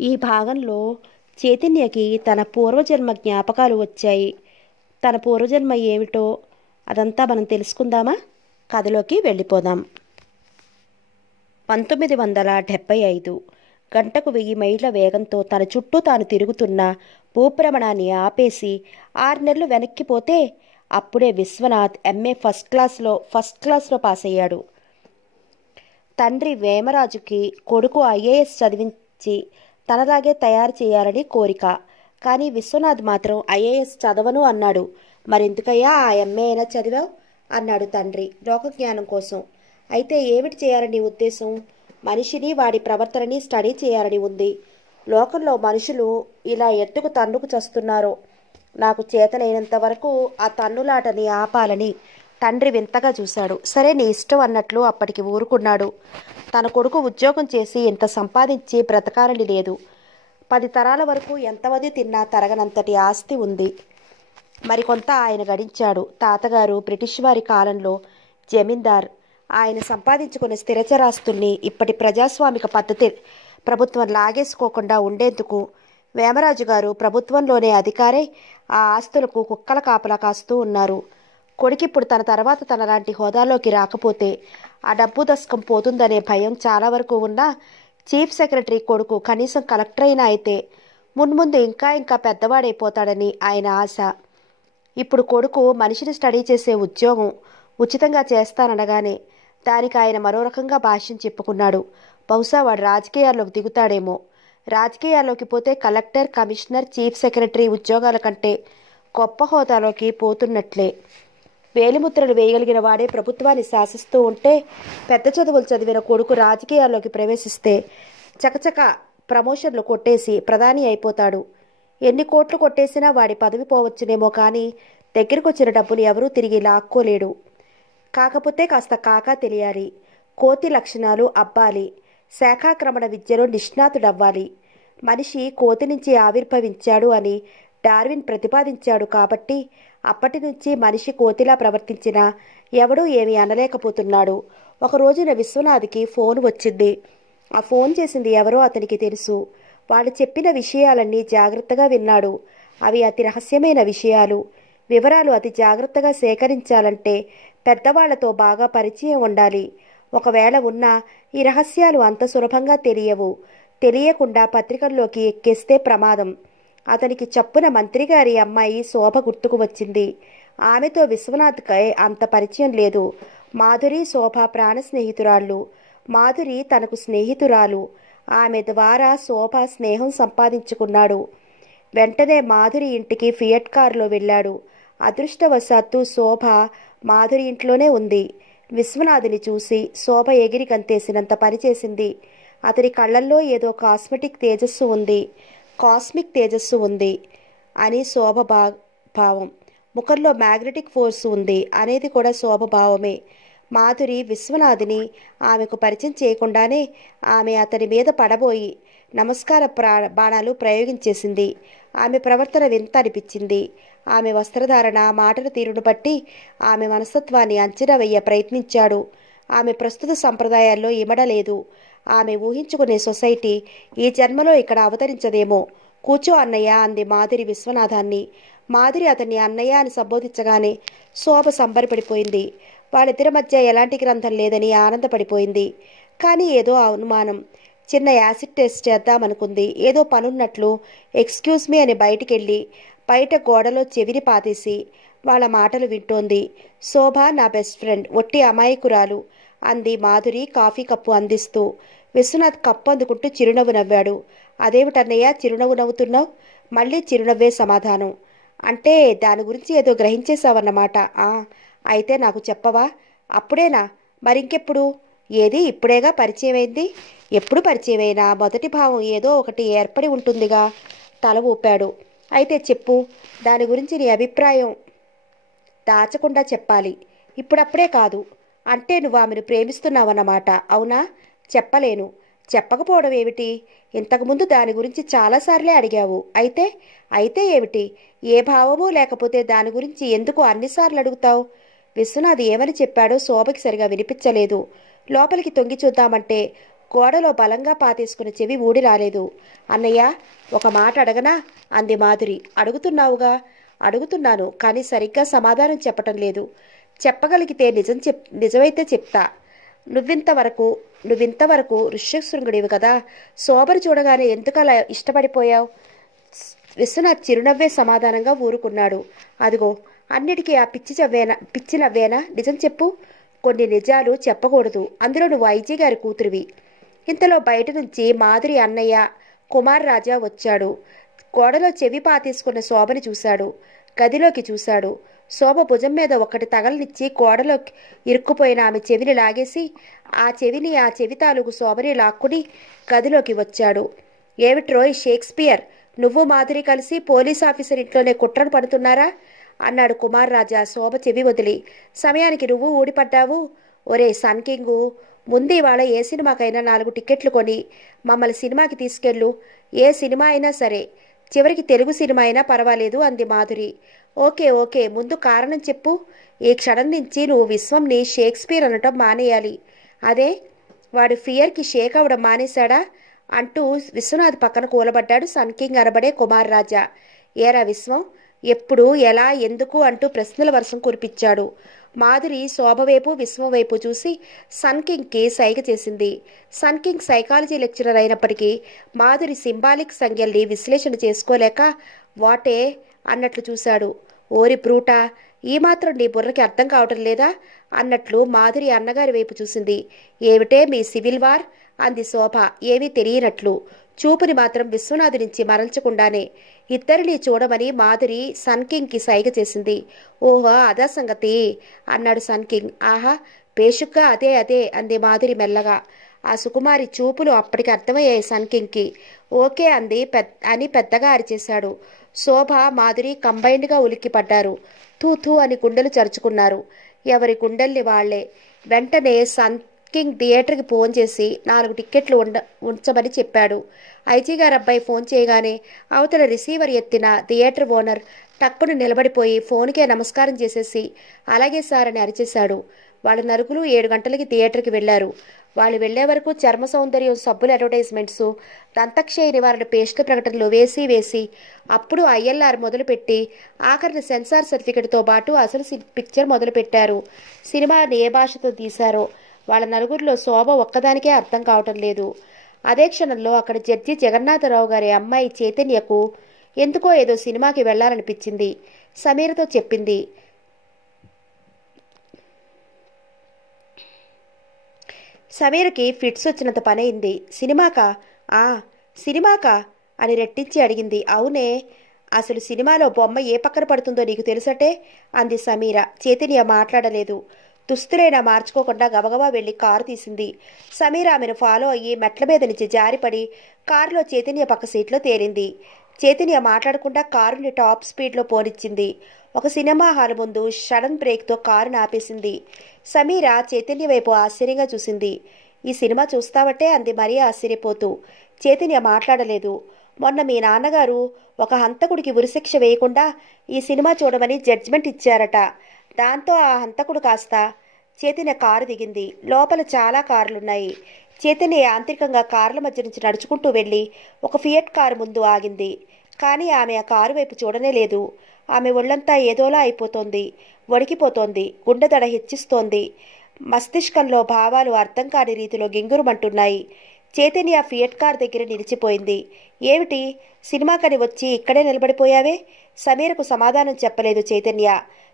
ఈ భాగంలో చైతన్యకి తన పూర్వజన్మ జ్ఞాపకాలు వచ్చాయి. తన పూర్వజన్మ ఏమిటో అదంతా మనం తెలుసుకుందామా? కథలోకి వెళ్ళిపోదాం. 1975 గంటకు 1000 మైళ్ళ వేగంతో తన చుట్టూ తాను తిరుగుతున్న భూభ్రమణాన్ని ఆపేసి 6 నెలలు వెనక్కిపోతే అప్పుడే విశ్వనాథ్ ఎంఏ ఫస్ట్ క్లాస్లో పాస్ అయ్యాడు. తండ్రి వేమరాజుకి కొడుకు ఐఏఎస్ చదివించి తనలాగే తయారు చేయాలని కోరిక. కానీ విశ్వనాథ్ మాత్రం ఐఏఎస్ చదవను అన్నాడు. మరెందుకయ్యా ఆ ఎంఏ అయినా చదివావు అన్నాడు తండ్రి లోకజ్ఞానం కోసం. అయితే ఏమిటి చేయాలని ఉద్దేశం? మనిషిని వాడి ప్రవర్తనని స్టడీ చేయాలని ఉంది. లోకంలో మనుషులు ఇలా ఎత్తుకు తన్నుకు చస్తున్నారో నాకు చేతనైనంత వరకు ఆ తన్నులాటని ఆపాలని తండ్రి వింతగా చూశాడు. సరే నీ ఇష్టం అన్నట్లు అప్పటికి ఊరుకున్నాడు. తన కొడుకు ఉద్యోగం చేసి ఇంత సంపాదించి బ్రతకాలని లేదు. 10 తరాల వరకు ఎంతమంది తిన్నా తరగనంతటి ఆస్తి ఉంది. మరికొంత ఆయన గడించాడు. తాతగారు బ్రిటిష్ వారి కాలంలో జమీందార్. ఆయన సంపాదించుకున్న స్థిరచరాస్తుల్ని ఇప్పటి ప్రజాస్వామిక పద్ధతి ప్రభుత్వం లాగేసుకోకుండా ఉండేందుకు వేమరాజు గారు ప్రభుత్వంలోనే అధికారై ఆ ఆస్తులకు కుక్కల కాపలా కాస్తూ ఉన్నారు. కొడుకిప్పుడు తన తర్వాత తనలాంటి హోదాలోకి రాకపోతే ఆ డబ్బు దశకం పోతుందనే భయం చాలా వరకు ఉన్నా చీఫ్ సెక్రటరీ కొడుకు కనీసం కలెక్టర్ అయినా అయితే మున్ముందు ఇంకా పెద్దవాడైపోతాడని ఆయన ఆశ. ఇప్పుడు కొడుకు మనిషిని స్టడీ చేసే ఉద్యోగం ఉచితంగా చేస్తాననగానే దానికి ఆయన మరో రకంగా భాష్యం చెప్పుకున్నాడు. బహుశా వాడు రాజకీయాల్లోకి దిగుతాడేమో. రాజకీయాల్లోకి పోతే కలెక్టర్, కమిషనర్, చీఫ్ సెక్రటరీ ఉద్యోగాల కంటే గొప్ప హోదాలోకి పోతున్నట్లే. వేలిముద్రలు వేయగలిగిన వాడే ప్రభుత్వాన్ని శాసిస్తూ ఉంటే పెద్ద చదువులు చదివిన కొడుకు రాజకీయాల్లోకి ప్రవేశిస్తే చకచక ప్రమోషన్లు కొట్టేసి ప్రధాని అయిపోతాడు. ఎన్ని కోట్లు కొట్టేసినా వాడి పదవి పోవచ్చునేమో కానీ దగ్గరికి వచ్చిన డబ్బులు ఎవరూ తిరిగి లాక్కోలేడు. కాకపోతే కాస్త కాకా తెలియాలి. కోతి లక్షణాలు అబ్బాలి. శాఖాక్రమణ విద్యలో నిష్ణాతుడవ్వాలి. మనిషి కోతి నుంచి ఆవిర్భవించాడు అని డార్విన్ ప్రతిపాదించాడు. కాబట్టి అప్పటి నుంచి మనిషి కోతిలా ప్రవర్తించినా ఎవడూ ఏమీ అనలేకపోతున్నాడు. ఒక రోజున విశ్వనాథ్కి ఫోన్ వచ్చింది. ఆ ఫోన్ చేసింది ఎవరో అతనికి తెలుసు. వాళ్ళు చెప్పిన విషయాలన్నీ జాగ్రత్తగా విన్నాడు. అవి అతి రహస్యమైన విషయాలు. వివరాలు అతి జాగ్రత్తగా సేకరించాలంటే పెద్దవాళ్లతో బాగా పరిచయం ఉండాలి. ఒకవేళ ఉన్నా ఈ రహస్యాలు అంత సులభంగా తెలియవు. తెలియకుండా పత్రికల్లోకి ఎక్కేస్తే ప్రమాదం. అతనికి చప్పున మంత్రిగారి అమ్మాయి శోభ గుర్తుకు వచ్చింది. ఆమెతో విశ్వనాథ్కి అంత పరిచయం లేదు. మాధురి, శోభ ప్రాణ స్నేహితురాళ్ళు. మాధురి తనకు స్నేహితురాలు. ఆమె ద్వారా శోభ స్నేహం సంపాదించుకున్నాడు. వెంటనే మాధురి ఇంటికి ఫియట్ కారులో వెళ్ళాడు. అదృష్టవశాత్తు శోభ మాధురి ఇంట్లోనే ఉంది. విశ్వనాథుని చూసి శోభ ఎగిరి గంతేసినంత పనిచేసింది. అతని కళ్ళల్లో ఏదో కాస్మిక్ తేజస్సు ఉంది అని శోభ భావం. ముఖంలో మ్యాగ్నెటిక్ ఫోర్స్ ఉంది అనేది కూడా శోభ భావమే. మాధురి విశ్వనాథుని ఆమెకు పరిచయం చేయకుండానే ఆమె అతని మీద పడబోయి నమస్కార బాణాలు ప్రయోగించేసింది. ఆమె ప్రవర్తన వింత అనిపించింది. ఆమె వస్త్రధారణ, మాటల తీరును బట్టి ఆమె మనస్తత్వాన్ని అంచనా వేయ ప్రయత్నించాడు. ఆమె ప్రస్తుత సంప్రదాయాల్లో ఇమడలేదు. ఆమె ఊహించుకునే సొసైటీ ఈ జన్మలో ఇక్కడ అవతరించదేమో. కూర్చో అన్నయ్య అంది మాధురి విశ్వనాథాన్ని. మాధురి అతన్ని అన్నయ్య అని సంబోధించగానే శోభ సంబరపడిపోయింది. వాళ్ళిద్దరి మధ్య ఎలాంటి గ్రంథం లేదని ఆనందపడిపోయింది. కానీ ఏదో అనుమానం. చిన్న యాసిడ్ టెస్ట్ చేద్దామనుకుంది. ఏదో పనున్నట్లు ఎక్స్క్యూజ్ మీ అని బయటికెళ్ళి బయట గోడలో చెవిని పాతేసి వాళ్ళ మాటలు వింటోంది. శోభ నా బెస్ట్ ఫ్రెండ్, ఒట్టి అమాయకురాలు అంది మాధురి కాఫీ కప్పు అందిస్తూ. విశ్వనాథ్ కప్పు అందుకుంటూ చిరునవ్వు నవ్వాడు. అదేమిటన్నయ్య చిరునవ్వు నవ్వుతున్నావు? మళ్ళీ చిరునవ్వే సమాధానం. అంటే దాని గురించి ఏదో గ్రహించేశావన్నమాట. అయితే నాకు చెప్పవా? అప్పుడేనా? మరింకెప్పుడు? ఏది ఇప్పుడేగా పరిచయమైంది. ఎప్పుడు పరిచయమైనా మొదటి భావం ఏదో ఒకటి ఏర్పడి ఉంటుందిగా. తల ఊపాడు. అయితే చెప్పు, దాని గురించి నీ అభిప్రాయం దాచకుండా చెప్పాలి. ఇప్పుడప్పుడే కాదు. అంటే నువ్వు ఆమెను ప్రేమిస్తున్నావన్నమాట, అవునా? చెప్పలేను. చెప్పకపోవడం ఏమిటి? ఇంతకుముందు దాని గురించి చాలాసార్లే అడిగావు. అయితే ఏమిటి? ఏ భావమూ లేకపోతే దాని గురించి ఎందుకు అన్నిసార్లు అడుగుతావు? విశ్వనాథ్ ఏమని చెప్పాడో శోభకి సరిగా వినిపించలేదు. లోపలికి తొంగి చూద్దామంటే గోడలో బలంగా పాతేసుకున్న చెవి ఊడి రాలేదు. అన్నయ్య, ఒక మాట అడగనా అంది మాధురి. అడుగుతున్నావుగా. అడుగుతున్నాను, కానీ సరిగ్గా సమాధానం చెప్పటం లేదు. చెప్పగలిగితే నిజమైతే చెప్తా. నువ్వింతవరకు ఋష్యశృంగుడివి కదా. శోభను చూడగానే ఎందుకు అలా ఇష్టపడిపోయావు? విశ్వనాథ్ చిరునవ్వే సమాధానంగా ఊరుకున్నాడు. అదిగో, అన్నిటికీ ఆ పిచ్చి నవ్వేనా? నిజం చెప్పు. కొన్ని నిజాలు చెప్పకూడదు. అందులో నువ్వు ఐజీ గారి కూతురివి. ఇంతలో బయట నుంచి మాధురి అన్నయ్య కుమార్ రాజా వచ్చాడు. గోడలో చెవి పాతేసుకున్న శోభని చూశాడు. గదిలోకి చూశాడు. శోభ భుజం మీద ఒక్కటి తగలనిచ్చి గోడలో ఇరుక్కుపోయిన ఆమె చెవిని లాగేసి ఆ చెవి తాలూకు శోభని లాక్కుని గదిలోకి వచ్చాడు. ఏమిట్రోయ్ షేక్స్పియర్, నువ్వు మాధురి కలిసి పోలీస్ ఆఫీసర్ ఇంట్లోనే కుట్రను పడుతున్నారా అన్నాడు కుమార్ రాజా శోభ చెవి వదిలి. సమయానికి నువ్వు ఊడిపడ్డావు. ఒరే సన్ కింగు, ముందు ఇవాళ ఏ సినిమాకైనా 4 టికెట్లు కొని మమ్మల్ని సినిమాకి తీసుకెళ్ళు. ఏ సినిమా అయినా సరే, చివరికి తెలుగు సినిమా అయినా పర్వాలేదు అంది మాధురి. ఓకే, ముందు కారణం చెప్పు. ఈ క్షణం నుంచి నువ్వు విశ్వంని షేక్స్పియర్ అనటం మానేయాలి. అదే, వాడు ఫియర్కి షేక్ అవడం మానేశాడా అంటూ విశ్వనాథ్ పక్కన కూలబడ్డాడు సన్ కింగ్ అనబడే కుమార్ రాజా. ఏరా విశ్వం, ఎప్పుడు, ఎలా, ఎందుకు అంటూ ప్రశ్నల వర్షం కురిపించాడు. మాధురి శోభ వైపు విశ్వం వైపు చూసి సన్ కింగ్కి సైగ చేసింది. సన్ కింగ్ సైకాలజీ లెక్చరర్ అయినప్పటికీ మాధురి సింబాలిక్ సంజ్ఞల్ని విశ్లేషణ చేసుకోలేక వాటే అన్నట్లు చూశాడు. ఓరి బ్రూటా, ఈ మాత్రం నీ బుర్రకి అర్థం కావటం లేదా అన్నట్లు మాధురి అన్నగారి వైపు చూసింది. ఏమిటే మీ సివిల్ వార్ అంది శోభ ఏమీ తెలియనట్లు. చూపుని మాత్రం విశ్వనాథ్ నుంచి మరల్చకుండానే. ఇద్దరిని చూడమని మాధురి సన్ కింగ్కి సైగ చేసింది. ఓహో, అదా సంగతి అన్నాడు సన్ కింగ్. ఆహా, బేషుగ్గా అదే అంది మాధురి మెల్లగా. ఆ సుకుమారి చూపులు అప్పటికి అర్థమయ్యాయి సన్ కింగ్కి. ఓకే అని పెద్దగా అరిచేశాడు. శోభ మాధురి కంబైన్డ్గా ఉలిక్కిపడ్డారు. తూ అని గుండెలు చరుచుకున్నారు. ఎవరి గుండెల్ని వాళ్లే. వెంటనే సన్ కింగ్ థియేటర్కి ఫోన్ చేసి 4 టిక్కెట్లు ఉంచమని చెప్పాడు. ఐజీ గారు అబ్బాయి ఫోన్ చేయగానే అవతల రిసీవర్ ఎత్తిన థియేటర్ ఓనర్ టక్కును నిలబడిపోయి ఫోన్కే నమస్కారం చేసేసి అలాగే సార్ అని అరిచేశాడు. వాళ్ళ నలుగురు 7 గంటలకి థియేటర్కి వెళ్లారు. వాళ్ళు వెళ్లే వరకు చర్మ సౌందర్యం సబ్బుల అడ్వర్టైజ్మెంట్స్, దంతక్షయ నివారణ పేస్టుల ప్రకటనలు వేసి అప్పుడు ఐఎల్ఆర్ మొదలుపెట్టి ఆఖరిన సెన్సార్ సర్టిఫికెట్తో పాటు అసలు పిక్చర్ మొదలుపెట్టారు. సినిమాని ఏ భాషతో తీశారో వాళ్ళ నలుగురిలో శోభ ఒక్కదానికే అర్థం కావటం లేదు. అదే క్షణంలో అక్కడ జడ్జి జగన్నాథరావు గారి అమ్మాయి చైతన్యకు ఎందుకో ఏదో సినిమాకి వెళ్లాలనిపించింది. సమీరతో చెప్పింది. సమీరకి ఫిట్స్ వచ్చినంత పనైంది. సినిమాకా అని రెట్టించి అడిగింది. అవునే, అసలు సినిమాలో బొమ్మ ఏ పక్కన పడుతుందో నీకు తెలుసటే అంది సమీర. చైతన్య మాట్లాడలేదు. దుస్తులైనా మార్చుకోకుండా గబగబా వెళ్లి కారు తీసింది. సమీర ఆమెను ఫాలో అయ్యి మెట్ల మీద నుంచి జారిపడి కారులో చైతన్య పక్క సీట్లో తేలింది. చైతన్య మాట్లాడకుండా కారుని టాప్ స్పీడ్లో పోనిచ్చింది. ఒక సినిమా హాల్ ముందు సడన్ బ్రేక్తో కారుని ఆపేసింది. సమీర చైతన్య వైపు ఆశ్చర్యంగా చూసింది. ఈ సినిమా చూస్తావటే అంది మరీ ఆశ్చర్యపోతూ. చైతన్య మాట్లాడలేదు. మొన్న మీ నాన్నగారు ఒక హంతకుడికి ఉరిశిక్ష వేయకుండా ఈ సినిమా చూడమని జడ్జిమెంట్ ఇచ్చారట. దాంతో ఆ హంతకుడు కాస్త. చైతన్య కారు దిగింది. లోపల చాలా కార్లున్నాయి. చైతన్య యాంత్రికంగా కార్ల మధ్య నుంచి నడుచుకుంటూ వెళ్ళి ఒక ఫియట్ కారు ముందు ఆగింది. కానీ ఆమె ఆ కారు వైపు చూడనే లేదు. ఆమె ఒళ్లంతా ఏదోలా అయిపోతోంది. వణికిపోతోంది. గుండెదడ హెచ్చిస్తోంది. మస్తిష్కంలో భావాలు అర్థం కాని రీతిలో గింగురుమంటున్నాయి. చైతన్య ఫియట్ కార్ దగ్గర నిలిచిపోయింది. ఏమిటి, సినిమాకని వచ్చి ఇక్కడే నిలబడిపోయావే? సమీరకు సమాధానం చెప్పలేదు చైతన్య.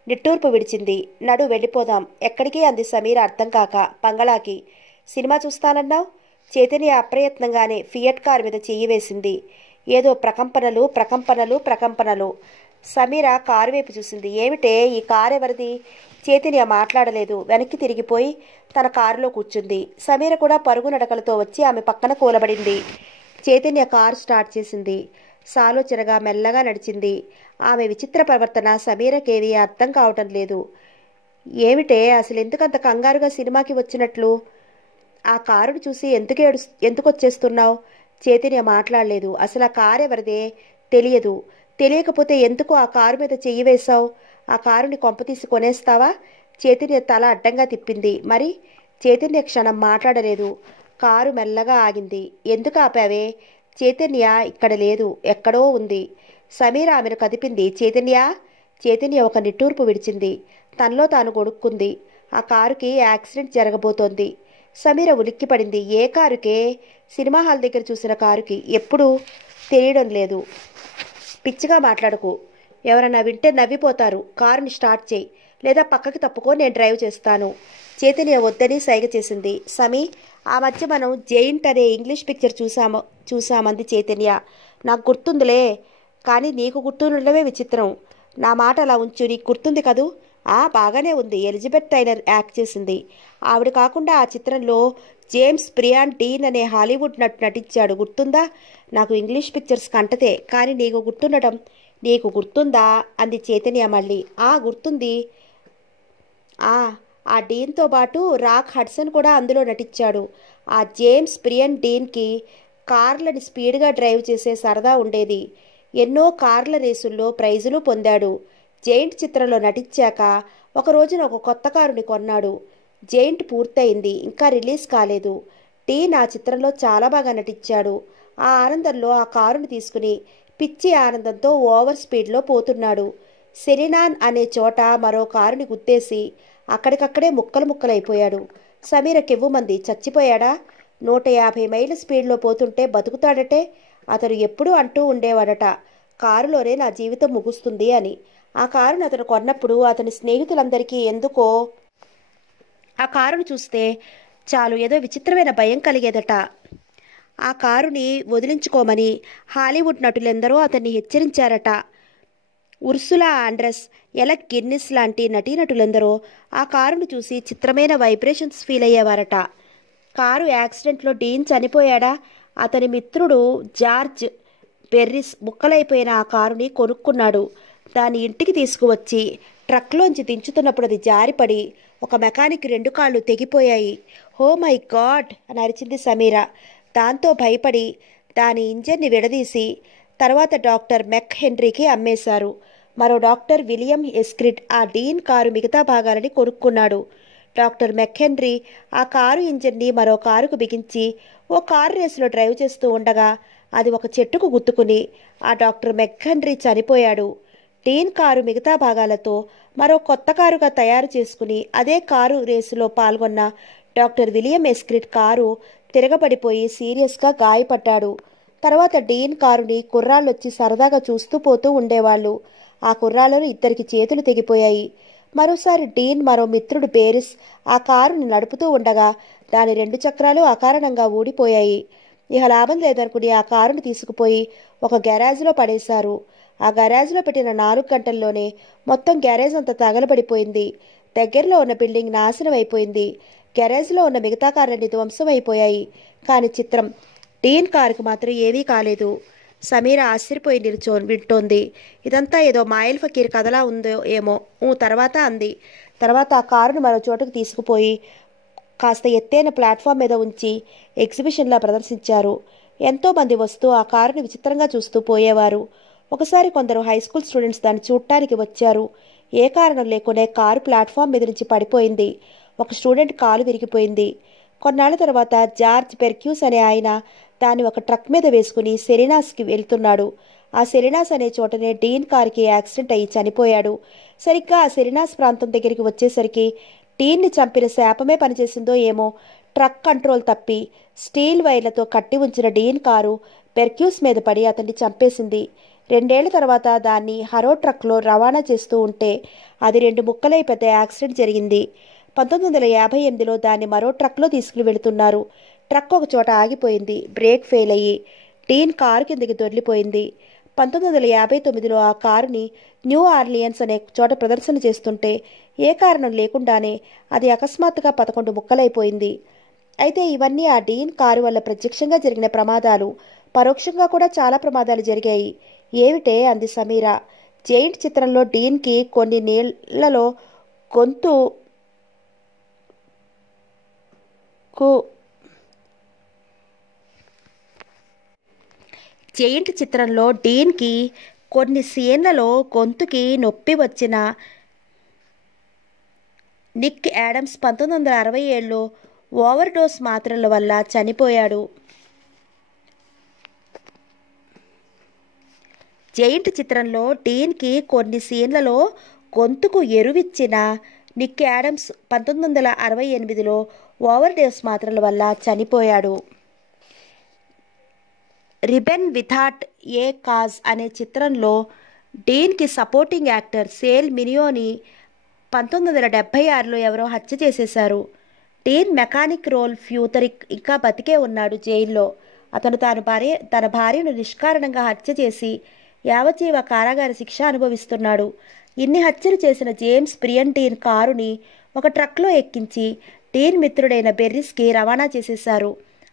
నిట్టూర్పు విడిచింది. నడు, వెళ్ళిపోదాం. ఎక్కడికి అంది సమీర అర్థం కాక. బంగళాకి. సినిమా చూస్తానన్నావు? చైతన్య అప్రయత్నంగానే ఫియట్ కార్ మీద చెయ్యి వేసింది. ఏదో ప్రకంపనలు. సమీర కారు వైపు చూసింది. ఏమిటే, ఈ కారు ఎవరిది? చైతన్య మాట్లాడలేదు. వెనక్కి తిరిగిపోయి తన కారులో కూర్చుంది. సమీర కూడా పరుగు నడకలతో వచ్చి ఆమె పక్కన కూలబడింది. చైతన్య కారు స్టార్ట్ చేసింది. సాలోచనగా మెల్లగా నడిచింది. ఆమె విచిత్ర ప్రవర్తన సమీరకేవీ అర్థం కావటం లేదు. ఏమిటే, అసలు ఎందుకంత కంగారుగా సినిమాకి వచ్చినట్లు? ఆ కారుని చూసి ఎందుకు వచ్చేస్తున్నావు? చైతన్య మాట్లాడలేదు. అసలు ఆ కారు ఎవరిదే? తెలియదు. తెలియకపోతే ఎందుకు ఆ కారు మీద చెయ్యి వేశావు? ఆ కారుని కొంపతీసి కొనేస్తావా? చైతన్య తల అడ్డంగా తిప్పింది. మరి? చైతన్య క్షణం మాట్లాడలేదు. కారు మెల్లగా ఆగింది. ఎందుకు ఆపావే? చైతన్య ఇక్కడ లేదు, ఎక్కడో ఉంది. సమీర ఆమెను కదిపింది. చైతన్య! చైతన్య ఒక నిట్టూర్పు విడిచింది. తనలో తాను గొడుక్కుంది. ఆ కారుకి యాక్సిడెంట్ జరగబోతోంది. సమీర ఉలిక్కిపడింది. ఏ కారుకే? సినిమా హాల్ దగ్గర చూసిన కారుకి. ఎప్పుడు? తెలియడం లేదు. పిచ్చిగా మాట్లాడకు. ఎవరన్నా వింటే నవ్విపోతారు. కారుని స్టార్ట్ చేయి, లేదా పక్కకి తప్పుకో, నేను డ్రైవ్ చేస్తాను. చైతన్య వద్దని సైగ చేసింది. సమీ, ఆ మధ్య మనం జెయింట్ అనే ఇంగ్లీష్ పిక్చర్ చూసామంది చైతన్య. నాకు గుర్తుందిలే, కానీ నీకు గుర్తుండడమే విచిత్రం. నా మాట అలా ఉంచు, నీకు గుర్తుంది కదూ? బాగానే ఉంది. ఎలిజబెత్ టైలర్ యాక్ట్ చేసింది. ఆవిడ కాకుండా ఆ చిత్రంలో జేమ్స్ బ్రియాన్ డీన్ అనే హాలీవుడ్ నటు నటించాడు. గుర్తుందా? నాకు ఇంగ్లీష్ పిక్చర్స్ కంటతే, కానీ నీకు గుర్తుండటం. నీకు గుర్తుందా అంది చైతన్య మళ్ళీ. గుర్తుంది. ఆ డీన్తో పాటు రాక్ హడ్సన్ కూడా అందులో నటించాడు. ఆ జేమ్స్ బ్రియన్ డీన్కి కార్లని స్పీడ్గా డ్రైవ్ చేసే సరదా ఉండేది. ఎన్నో కార్ల రేసుల్లో ప్రైజులు పొందాడు. జెయింట్ చిత్రంలో నటించాక ఒక రోజున ఒక కొత్త కారుని కొన్నాడు. జెయింట్ పూర్తయింది, ఇంకా రిలీజ్ కాలేదు. డీన్ ఆ చిత్రంలో చాలా బాగా నటించాడు. ఆ ఆనందంలో ఆ కారుని తీసుకుని పిచ్చి ఆనందంతో ఓవర్ స్పీడ్లో పోతున్నాడు. సెరినాన్ అనే చోట మరో కారుని గుద్దేసి అక్కడికక్కడే ముక్కలు ముక్కలైపోయాడు. సమీర కెవ్వుమంది. చచ్చిపోయాడా? 150 మైళ్ళ స్పీడ్లో పోతుంటే బతుకుతాడటే. అతను ఎప్పుడూ అంటూ ఉండేవాడట, కారులోనే నా జీవితం ముగుస్తుంది అని. ఆ కారును అతను కొన్నప్పుడు అతని స్నేహితులందరికీ ఎందుకో ఆ కారును చూస్తే చాలు ఏదో విచిత్రమైన భయం కలిగేదట. ఆ కారుని వదిలించుకోమని హాలీవుడ్ నటులెందరో అతన్ని హెచ్చరించారట. ఉర్సులా ఆండ్రెస్, ఎలక్ గిన్నిస్ లాంటి నటీనటులెందరో ఆ కారును చూసి చిత్రమైన వైబ్రేషన్స్ ఫీల్ అయ్యేవారట. కారు యాక్సిడెంట్లో డీన్ చనిపోయాడా? అతని మిత్రుడు జార్జ్ బెర్రిస్ ముక్కలైపోయిన ఆ కారుని కొనుక్కున్నాడు. దాని ఇంటికి తీసుకువచ్చి ట్రక్లోంచి దించుతున్నప్పుడు అది జారిపడి ఒక మెకానిక్ 2 కాళ్ళు తెగిపోయాయి. ఓ మై గాడ్ అని అరిచింది సమీర. దాంతో భయపడి దాని ఇంజన్ని విడదీసి తర్వాత డాక్టర్ మెక్ హెన్రీకి అమ్మేశారు. మరో డాక్టర్ విలియం ఎస్క్రిడ్ ఆ డీన్ కారు మిగతా భాగాలని కొనుక్కున్నాడు. డాక్టర్ మెక్ హెన్రీ ఆ కారు ఇంజన్ని మరో కారుకు బిగించి ఓ కారు రేసులో డ్రైవ్ చేస్తూ ఉండగా అది ఒక చెట్టుకు గుద్దుకుని ఆ డాక్టర్ మెక్ హెన్రీ చనిపోయాడు. డీన్ కారు మిగతా భాగాలతో మరో కొత్త కారుగా తయారు చేసుకుని అదే కారు రేసులో పాల్గొన్న డాక్టర్ విలియం ఎస్క్రిడ్ కారు తిరగబడిపోయి సీరియస్గా గాయపడ్డాడు. తర్వాత డీన్ కారుని కుర్రాళ్ళొచ్చి సరదాగా చూస్తూ పోతూ ఉండేవాళ్ళు. ఆ కుర్రాళ్ళలో 2 చేతులు తెగిపోయాయి. మరోసారి డీన్ మరో మిత్రుడు బేరిస్ ఆ కారుని నడుపుతూ ఉండగా దాని 2 చక్రాలు అకారణంగా ఊడిపోయాయి. ఇక లాభం లేదనుకుని ఆ కారుని తీసుకుపోయి ఒక గ్యారేజ్లో పడేశారు. ఆ గ్యారేజ్లో పెట్టిన 4 గంటల్లోనే మొత్తం గ్యారేజ్ అంతా తగలబడిపోయింది. దగ్గరలో ఉన్న బిల్డింగ్ నాశనం అయిపోయింది. గ్యారేజ్లో ఉన్న మిగతా కార్లన్నీ ధ్వంసం అయిపోయాయి. కానీ చిత్రం, డీన్ కారుకు మాత్రం ఏమీ కాలేదు. సమీర ఆశ్చర్యపోయి వింటోంది. ఇదంతా ఏదో మాయల్ ఫకీర్ కథలా ఉందో ఏమో. తర్వాత అంది. తర్వాత ఆ కారును మరో చోటుకు తీసుకుపోయి కాస్త ఎత్తైన ప్లాట్ఫామ్ మీద ఉంచి ఎగ్జిబిషన్లా ప్రదర్శించారు. ఎంతోమంది వస్తూ ఆ కారుని విచిత్రంగా చూస్తూ పోయేవారు. ఒకసారి కొందరు హై స్కూల్ స్టూడెంట్స్ దాన్ని చూడటానికి వచ్చారు. ఏ కారణం లేకునే కారు ప్లాట్ఫామ్ మీద నుంచి పడిపోయింది. ఒక స్టూడెంట్ కాలు విరిగిపోయింది. కొన్నాళ్ల తర్వాత జార్జ్ బెర్క్యూస్ అనే ఆయన దాన్ని ఒక ట్రక్ మీద వేసుకుని సెరినాస్కి వెళ్తున్నాడు. ఆ సెరినాస్ అనే చోటనే డీన్ కారుకి యాక్సిడెంట్ అయ్యి చనిపోయాడు. సరిగ్గా ఆ సెరినాస్ ప్రాంతం దగ్గరికి వచ్చేసరికి డీన్ని చంపిన శాపమే పనిచేసిందో ఏమో, ట్రక్ కంట్రోల్ తప్పి స్టీల్ వైర్లతో కట్టి ఉంచిన డీన్ కారు బెర్క్యూస్ మీద పడి అతన్ని చంపేసింది. 2 ఏళ్ల తర్వాత దాన్ని హరో ట్రక్లో రవాణా చేస్తూ ఉంటే అది 2 ముక్కలై పెద్ద యాక్సిడెంట్ జరిగింది. 1958లో దాన్ని మరో ట్రక్లో తీసుకుని వెళుతున్నారు. ట్రక్ ఒక చోట ఆగిపోయింది. బ్రేక్ ఫెయిల్ అయ్యి డీన్ కారు కిందకి దొర్లిపోయింది. 1959లో ఆ కారుని న్యూ ఆర్లియన్స్ అనే చోట ప్రదర్శన చేస్తుంటే ఏ కారణం లేకుండానే అది అకస్మాత్తుగా 11 ముక్కలైపోయింది. అయితే ఇవన్నీ ఆ డీన్ కారు వల్ల ప్రత్యక్షంగా జరిగిన ప్రమాదాలు. పరోక్షంగా కూడా చాలా ప్రమాదాలు జరిగాయి. ఏమిటే అంది సమీర. జెయింట్ చిత్రంలో డీన్కి కొన్ని నీళ్లలో జెయింట్ చిత్రంలో డీన్కి కొన్ని సీన్లలో గొంతుకి నొప్పి వచ్చిన నిక్ యాడమ్స్ 1967లో ఓవర్ డోస్ మాత్రల వల్ల చనిపోయాడు. జెయింట్ చిత్రంలో డీన్కి కొన్ని సీన్లలో గొంతుకు ఎరువిచ్చిన నిక్ యాడమ్స్ 1968లో ఓవర్ డోస్ మాత్రల వల్ల చనిపోయాడు. రిబెన్ విథాట్ ఏ కాజ్ అనే చిత్రంలో డీన్కి సపోర్టింగ్ యాక్టర్ సేల్ మినియోని 1976లో ఎవరో హత్య చేసేశారు. డీన్ మెకానిక్ రోల్ ఫ్యూతరిక్ ఇంకా బతికే ఉన్నాడు జైల్లో. అతను తన భార్యను నిష్కారణంగా హత్య చేసి యావజ్జీవ కారాగార శిక్ష అనుభవిస్తున్నాడు. ఇన్ని హత్యలు చేసిన జేమ్స్ బ్రియన్ డీన్ కారుని ఒక ట్రక్లో ఎక్కించి డీన్ మిత్రుడైన బెర్రిస్కి రవాణా చేసేశారు.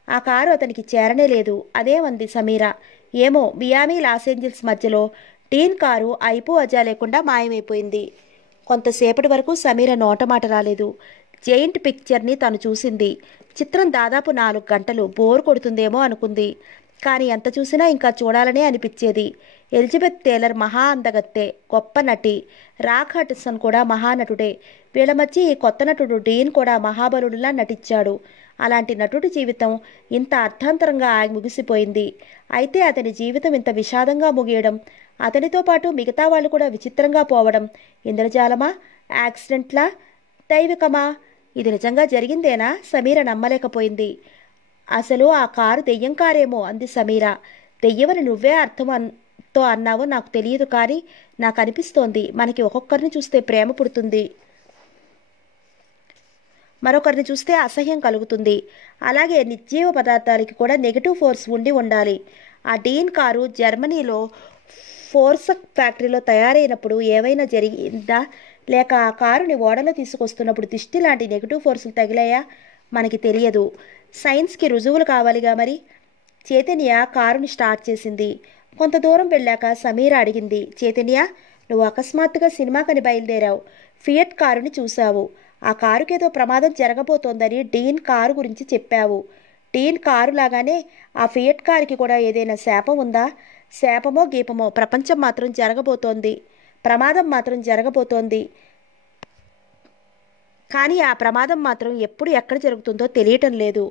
ఆ కారు అతనికి చేరనే లేదు. అదేమంది సమీరా. ఏమో, మియామి లాస్ ఏంజల్స్ మధ్యలో డీన్ కారు అయిపో అజా లేకుండా మాయమైపోయింది. కొంతసేపటి వరకు సమీర నోటమాట రాలేదు. జెయింట్ పిక్చర్ని తను చూసింది. చిత్రం దాదాపు 4 గంటలు. బోర్ కొడుతుందేమో అనుకుంది. కానీ ఎంత చూసినా ఇంకా చూడాలనే అనిపించేది. ఎలిజబెత్ టేలర్ మహా అందగత్తె, గొప్ప నటి. రాక్ హడ్సన్ కూడా మహానటుడే. వీళ్ళ మధ్య ఈ కొత్త నటుడు డీన్ కూడా మహాబలుడిలా నటించాడు. అలాంటి నటుడి జీవితం ఇంత అర్థాంతరంగా ముగిసిపోయింది. అయితే అతని జీవితం ఇంత విషాదంగా ముగియడం, అతనితో పాటు మిగతా వాళ్ళు కూడా విచిత్రంగా పోవడం ఇంద్రజాలమా, యాక్సిడెంట్లా, దైవికమా? ఇది నిజంగా జరిగిందేనా? సమీర నమ్మలేకపోయింది. అసలు ఆ కారు దెయ్యం కారేమో అంది సమీర. దెయ్యమని నువ్వే అర్థంతో అన్నావో నాకు తెలియదు, కానీ నాకు అనిపిస్తోంది మనకి ఒక్కొక్కరిని చూస్తే ప్రేమ పుడుతుంది, మరొకరిని చూస్తే అసహ్యం కలుగుతుంది. అలాగే నిర్జీవ పదార్థాలకి కూడా నెగిటివ్ ఫోర్స్ ఉండాలి. ఆ డీన్ కారు జర్మనీలో ఫోర్సక్ ఫ్యాక్టరీలో తయారైనప్పుడు ఏవైనా జరిగిందా, లేక ఆ కారుని ఓడలో తీసుకొస్తున్నప్పుడు దిష్టి లాంటి నెగిటివ్ ఫోర్సులు తగిలాయా? మనకి తెలియదు. సైన్స్కి రుజువులు కావాలిగా మరి. చైతన్య కారుని స్టార్ట్ చేసింది. కొంత దూరం వెళ్ళాక సమీర అడిగింది, చైతన్య, నువ్వు అకస్మాత్తుగా సినిమాకని బయలుదేరావు. ఫియట్ కారుని చూశావు. ఆ కారుకేదో ప్రమాదం జరగబోతోందని డీన్ కారు గురించి చెప్పావు. డీన్ కారు లాగానే ఆ ఫియట్ కారుకి కూడా ఏదైనా శాపం ఉందా? శాపమో గీపమో ప్రమాదం మాత్రం జరగబోతోంది. కానీ ఆ ప్రమాదం మాత్రం ఎప్పుడు ఎక్కడ జరుగుతుందో తెలియటం లేదు.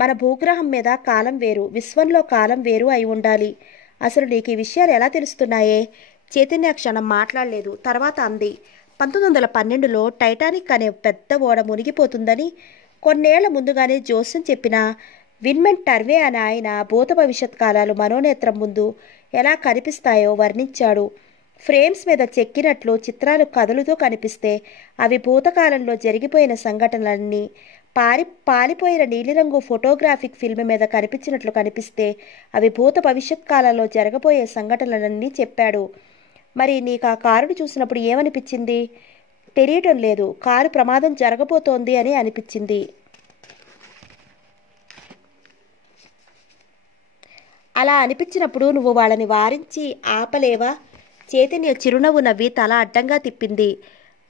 మన భూగ్రహం మీద కాలం వేరు, విశ్వంలో కాలం వేరు అయి ఉండాలి. అసలు నీకు ఈ విషయాలు ఎలా తెలుస్తున్నాయే? చైతన్య క్షణం మాట్లాడలేదు. తర్వాత అంది, 1912లో టైటానిక్ అనే పెద్ద ఓడ మునిగిపోతుందని కొన్నేళ్ల ముందుగానే జోస్యం చెప్పిన విన్మెంట్ టర్వే అనే ఆయన భూత భవిష్యత్ కాలాలు మనోనేత్రం ముందు ఎలా కనిపిస్తాయో వర్ణించాడు. ఫ్రేమ్స్ మీద చెక్కినట్లు చిత్రాలు కదులుతూ కనిపిస్తే అవి భూతకాలంలో జరిగిపోయిన సంఘటనలన్నీ, పాలిపోయిన నీలిరంగు ఫోటోగ్రాఫిక్ ఫిల్మ్ మీద కనిపించినట్లు కనిపిస్తే అవి భూత భవిష్యత్ కాలంలో జరగబోయే సంఘటనలన్నీ చెప్పాడు. మరి నీకు ఆ కారుని చూసినప్పుడు ఏమనిపించింది? తెలియటం లేదు. కారు ప్రమాదం జరగబోతోంది అని అనిపించింది. అలా అనిపించినప్పుడు నువ్వు వాళ్ళని వారించి ఆపలేవా? చైతన్య చిరునవ్వు నవ్వి తల అడ్డంగా తిప్పింది.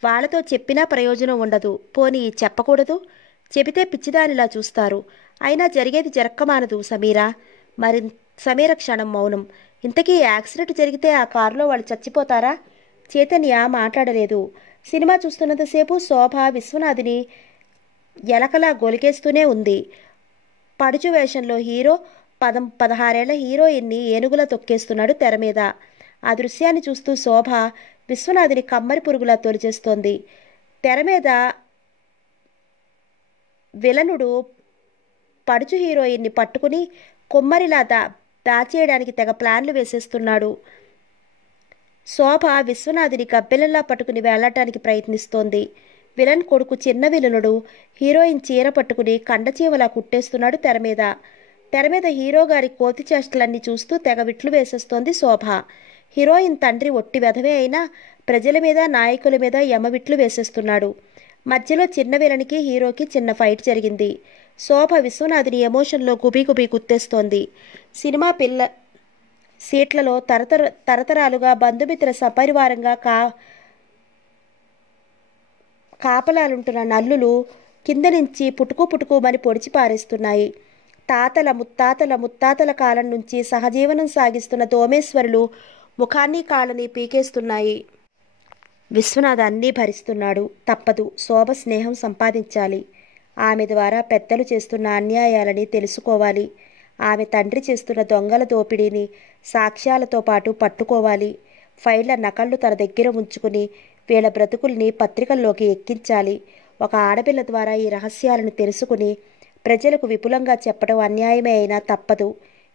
వాళ్ళతో చెప్పినా ప్రయోజనం ఉండదు. పోనీ చెప్పకూడదు? చెబితే పిచ్చిదానిలా చూస్తారు. అయినా జరిగేది జరక్కమానదు సమీరా. మరి సమీర క్షణం మౌనం. ఇంతకీ యాక్సిడెంట్ జరిగితే ఆ కారులో వాళ్ళు చచ్చిపోతారా? చైతన్య మాట్లాడలేదు. సినిమా చూస్తున్నంతసేపు శోభ విశ్వనాథ్ని ఎలకలా గొలికేస్తూనే ఉంది. పడుచు వేషంలో హీరో 16 ఏళ్ల హీరోయిన్ని ఏనుగులా తొక్కేస్తున్నాడు తెర మీద. ఆ దృశ్యాన్ని చూస్తూ శోభ విశ్వనాథ్ని కమ్మరి పురుగులా తొలిచేస్తోంది. తెర మీద విలనుడు పడుచు హీరోయిన్ని పట్టుకుని కొమ్మరిలా దాచేయడానికి తెగ ప్లాన్లు వేసేస్తున్నాడు. శోభ విశ్వనాథ్ని గబ్బెలలా పట్టుకుని వేలాటానికి ప్రయత్నిస్తోంది. విలన్ కొడుకు చిన్న విలనుడు హీరోయిన్ చీర పట్టుకుని కండచీవలా కుట్టేస్తున్నాడు తెర మీద. తెర మీద హీరో గారి కోతి చేష్టలన్నీ చూస్తూ తెగ విట్లు వేసేస్తోంది శోభ. హీరోయిన్ తండ్రి ఒట్టి వెధవే అయినా ప్రజల మీద, నాయకుల మీద యమవిట్లు వేసేస్తున్నాడు. మధ్యలో చిన్న విలనికి హీరోకి చిన్న ఫైట్ జరిగింది. శోభ విశ్వనాథ్ని ఎమోషన్లో గుబీ గుత్తేస్తోంది. సినిమా సీట్లలో తరతరాలుగా బంధుమిత్ర సపరివారంగా కాపలాలుంటున్న నల్లులు కింద నుంచి పుటుకుమని పొడిచి పారేస్తున్నాయి. తాతల ముత్తాతల కాలం నుంచి సహజీవనం సాగిస్తున్న దోమేశ్వరులు ముఖాన్ని కాళ్ళని పీకేస్తున్నాయి. విశ్వనాథ్ అన్నీ భరిస్తున్నాడు. తప్పదు. శోభ స్నేహం సంపాదించాలి. ఆమె ద్వారా పెద్దలు చేస్తున్న అన్యాయాలని తెలుసుకోవాలి. ఆమె తండ్రి చేస్తున్న దొంగల దోపిడీని సాక్ష్యాలతో పాటు పట్టుకోవాలి. ఫైళ్ల నకళ్ళు తన దగ్గర ఉంచుకుని వీళ్ళ బ్రతుకుల్ని పత్రికల్లోకి ఎక్కించాలి. ఒక ఆడపిల్ల ద్వారా ఈ రహస్యాలను తెలుసుకుని ప్రజలకు విపులంగా చెప్పడం అన్యాయమే అయినా తప్పదు.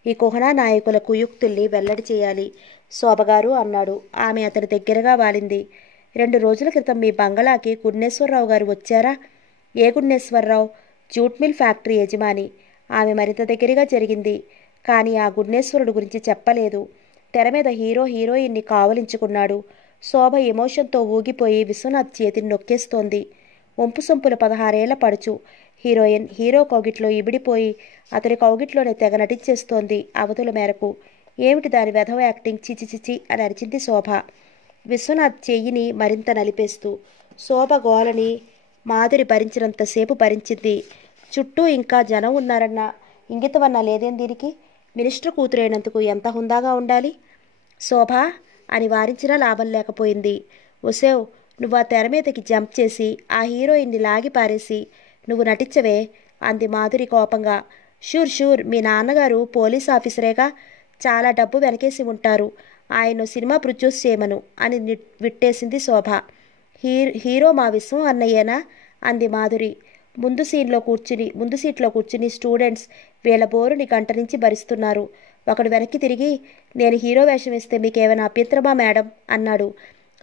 ఈ కుహనా నాయకుల కుయుక్తుల్ని వెల్లడి చేయాలి శోభగారు అన్నాడు. ఆమె అతని దగ్గరగా వాలింది. 2 రోజుల క్రితం మీ బంగళాకి గుణేశ్వరరావు గారు వచ్చారా? ఏ గుణేశ్వరరావు? జూట్ మిల్ ఫ్యాక్టరీ యజమాని. ఆమె మరింత దగ్గరగా జరిగింది. కానీ ఆ గుణేశ్వరుడు గురించి చెప్పలేదు. తెర మీద హీరో హీరోయిన్ని కావలించుకున్నాడు. శోభ ఎమోషన్తో ఊగిపోయి విశ్వనాథ్ చేతిని నొక్కేస్తోంది. ఒంపు సొంపుల 16 ఏళ్ల పడుచు హీరోయిన్ హీరో కౌగిట్లో ఇమిడిపోయి అతని కౌగిట్లోనే తెగ నటించేస్తోంది అవధుల మేరకు. ఏమిటి దాని వెధవ యాక్టింగ్, చిచి అని అరిచింది శోభ విశ్వనాథ్ చెయ్యిని మరింత నలిపేస్తూ. శోభ గోలని మాధురి భరించినంతసేపు భరించింది. చుట్టూ ఇంకా జనం ఉన్నారన్న ఇంగితమన్నా లేదేం దీనికి? మినిస్టర్ కూతురైనందుకు ఎంత హుందాగా ఉండాలి? శోభ అని వారించినా లాభం లేకపోయింది. ఒసేవ్, నువ్వు ఆ తెర మీదకి జంప్ చేసి ఆ హీరోయిన్ని లాగి పారేసి నువ్వు నటించవే అంది మాధురి కోపంగా. షూర్ మీ నాన్నగారు పోలీస్ ఆఫీసరేగా, చాలా డబ్బు వెనకేసి ఉంటారు. ఆయన సినిమా ప్రొడ్యూస్ చేయమను అని విట్టేసింది శోభ. హీరో మా విశ్వం అన్నయ్యేనా అంది మాధురి. ముందు సీట్లో కూర్చుని స్టూడెంట్స్ వీళ్ళ బోరుని గంట నుంచి భరిస్తున్నారు. ఒకడు వెనక్కి తిరిగి, నేను హీరో వేషం వేస్తే మీకేమైనా అభ్యంతరమా మేడం అన్నాడు.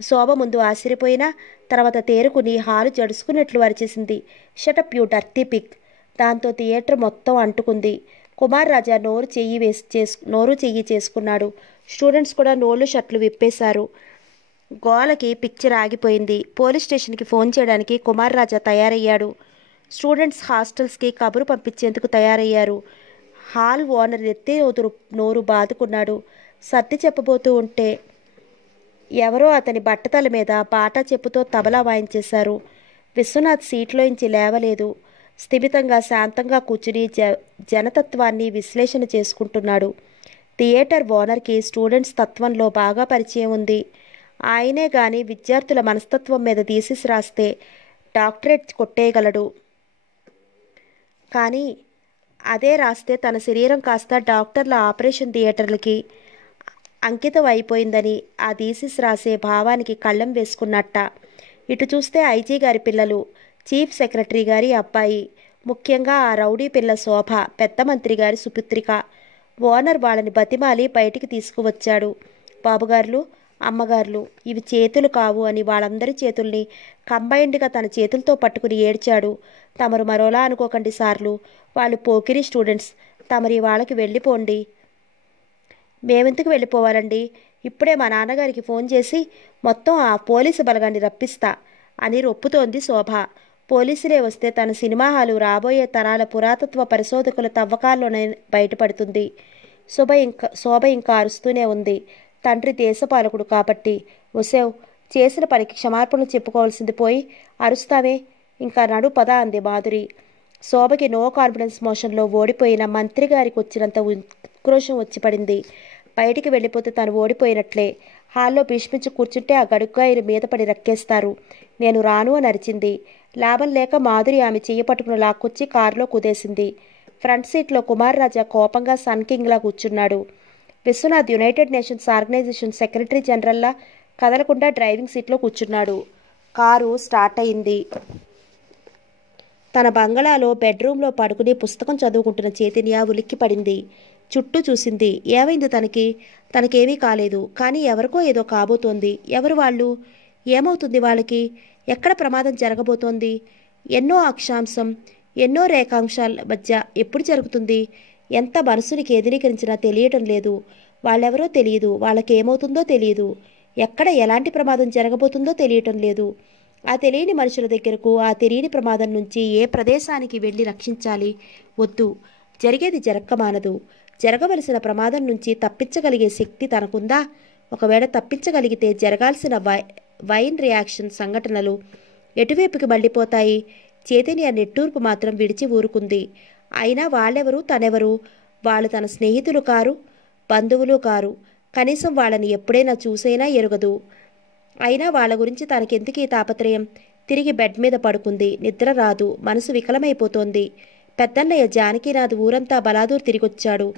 శోభ ముందు ఆశ్చర్యపోయినా తర్వాత తేరుకుని హాలు జడుసుకున్నట్లు అరిచేసింది. Shut up you dirty pig. దాంతో థియేటర్ మొత్తం అంటుకుంది. కుమార్ రాజా నోరు చెయ్యి చేసుకున్నాడు. స్టూడెంట్స్ కూడా నోళ్ళు షర్ట్లు విప్పేశారు. గోలకి పిక్చర్ ఆగిపోయింది. పోలీస్ స్టేషన్కి ఫోన్ చేయడానికి కుమార్ రాజా తయారయ్యాడు. స్టూడెంట్స్ హాస్టల్స్కి కబురు పంపించేందుకు తయారయ్యారు. హాల్ ఓనర్ ఎత్తే నోరు బాదుకున్నాడు. సర్ది చెప్పబోతూ ఉంటే ఎవరో అతని బట్టతల మీద బాటా చెప్పుతో తబలా వాయించేశారు. విశ్వనాథ్ సీట్లోంచి లేవలేదు. స్థిమితంగా శాంతంగా కూర్చుని జనతత్వాన్ని విశ్లేషణ చేసుకుంటున్నాడు. థియేటర్ ఓనర్కి స్టూడెంట్స్ తత్వంలో బాగా పరిచయం ఉంది. ఆయనే గాని విద్యార్థుల మనస్తత్వం మీద థీసిస్ రాస్తే డాక్టరేట్ కొట్టేయగలడు. కానీ అదే రాస్తే తన శరీరం కాస్త డాక్టర్ల ఆపరేషన్ థియేటర్లకి అంకితం అయిపోయిందని ఆ థీసిస్ రాసే భావానికి కళ్ళం వేసుకున్నట్ట. ఇటు చూస్తే ఐజీ గారి పిల్లలు, చీఫ్ సెక్రటరీ గారి అబ్బాయి, ముఖ్యంగా ఆ రౌడీ పిల్ల శోభ, పెద్ద మంత్రి గారి సుపుత్రిక. ఓనర్ వాళ్ళని బతిమాలి బయటికి తీసుకువచ్చాడు. బాబుగారులు, అమ్మగారులు, ఇవి చేతులు కావు అని వాళ్ళందరి చేతుల్ని కంబైన్డ్గా తన చేతులతో పట్టుకుని ఏడ్చాడు. తమరు మరోలా అనుకోకండి సార్లు, వాళ్ళు పోకిరి స్టూడెంట్స్. తమరి వాళ్ళకి వెళ్ళిపోండి. మేమెందుకు వెళ్ళిపోవాలండి? ఇప్పుడే మా నాన్నగారికి ఫోన్ చేసి మొత్తం ఆ పోలీసు బలగాన్ని రప్పిస్తా అని రొప్పుతోంది శోభ. పోలీసులే వస్తే తన సినిమా హాలు రాబోయే తరాల పురాతత్వ పరిశోధకుల తవ్వకాల్లోనే బయటపడుతుంది. శోభ ఇంకా అరుస్తూనే ఉంది. తండ్రి దేశపాలకుడు కాబట్టి. ఒసేవ్, చేసిన పనికి క్షమార్పణలు చెప్పుకోవాల్సింది పోయి అరుస్తావే, ఇంకా నడు పద అంది మాధురి. శోభకి నో కాన్ఫిడెన్స్ మోషన్లో ఓడిపోయిన మంత్రి గారికి వచ్చినంత ఉక్రోషం వచ్చి పడింది. బయటికి వెళ్ళిపోతే తను ఓడిపోయినట్లే. హాల్లో భీష్మించి కూర్చుంటే ఆ గడుగ్గాయలు మీద పడి రక్కేస్తారు. నేను రాను అని అరిచింది. లాభం లేక మాధురి ఆమె చెయ్యి పట్టుకుని లాక్కొచ్చి కారులో కుదేసింది. ఫ్రంట్ సీట్లో కుమార్ రాజా కోపంగా సన్ కింగ్లా కూర్చున్నాడు. Vishwanath United Nations Organisation secretary జనరల్లా కదలకుండా డ్రైవింగ్ సీట్లో కూర్చున్నాడు. కారు స్టార్ట్ అయింది. తన బంగళాలో బెడ్రూమ్లో పడుకుని పుస్తకం చదువుకుంటున్న చైతన్య ఉలిక్కి పడింది. చుట్టూ చూసింది. ఏమైంది తనకేమీ కాలేదు. కానీ ఎవరికో ఏదో కాబోతోంది. ఎవరు వాళ్ళు? ఏమవుతుంది వాళ్ళకి? ఎక్కడ ప్రమాదం జరగబోతోంది? ఎన్నో అక్షాంశం, ఎన్నో రేఖాంశాల మధ్య ఎప్పుడు జరుగుతుంది? ఎంత మనసుని కేంద్రీకరించినా తెలియటం లేదు. వాళ్ళెవరో తెలియదు. వాళ్ళకేమవుతుందో తెలియదు. ఎక్కడ ఎలాంటి ప్రమాదం జరగబోతుందో తెలియటం లేదు. ఆ తెలియని మనుషుల దగ్గరకు, ఆ తెలియని ప్రమాదం నుంచి ఏ ప్రదేశానికి వెళ్ళి రక్షించాలి? వద్దు, జరిగేది జరక్కమానదు. జరగవలసిన ప్రమాదం నుంచి తప్పించగలిగే శక్తి తనకుందా? ఒకవేళ తప్పించగలిగితే జరగాల్సిన వైన్ రియాక్షన్ సంఘటనలు ఎటువైపుకి మళ్ళీపోతాయి? చైతన్య నెట్టూర్పు మాత్రం విడిచి ఊరుకుంది. అయినా వాళ్ళెవరు, తనెవరు? వాళ్ళు తన స్నేహితులు కారు, బంధువులు కారు. కనీసం వాళ్ళని ఎప్పుడైనా చూసైనా ఎరుగదు. అయినా వాళ్ళ గురించి తనకెందుకు ఈ తాపత్రయం? తిరిగి బెడ్ మీద పడుకుంది. నిద్ర రాదు. మనసు వికలమైపోతోంది. పెద్దన్నయ్య జానకీనాథ్ ఊరంతా బలాదూర్ తిరిగొచ్చాడు.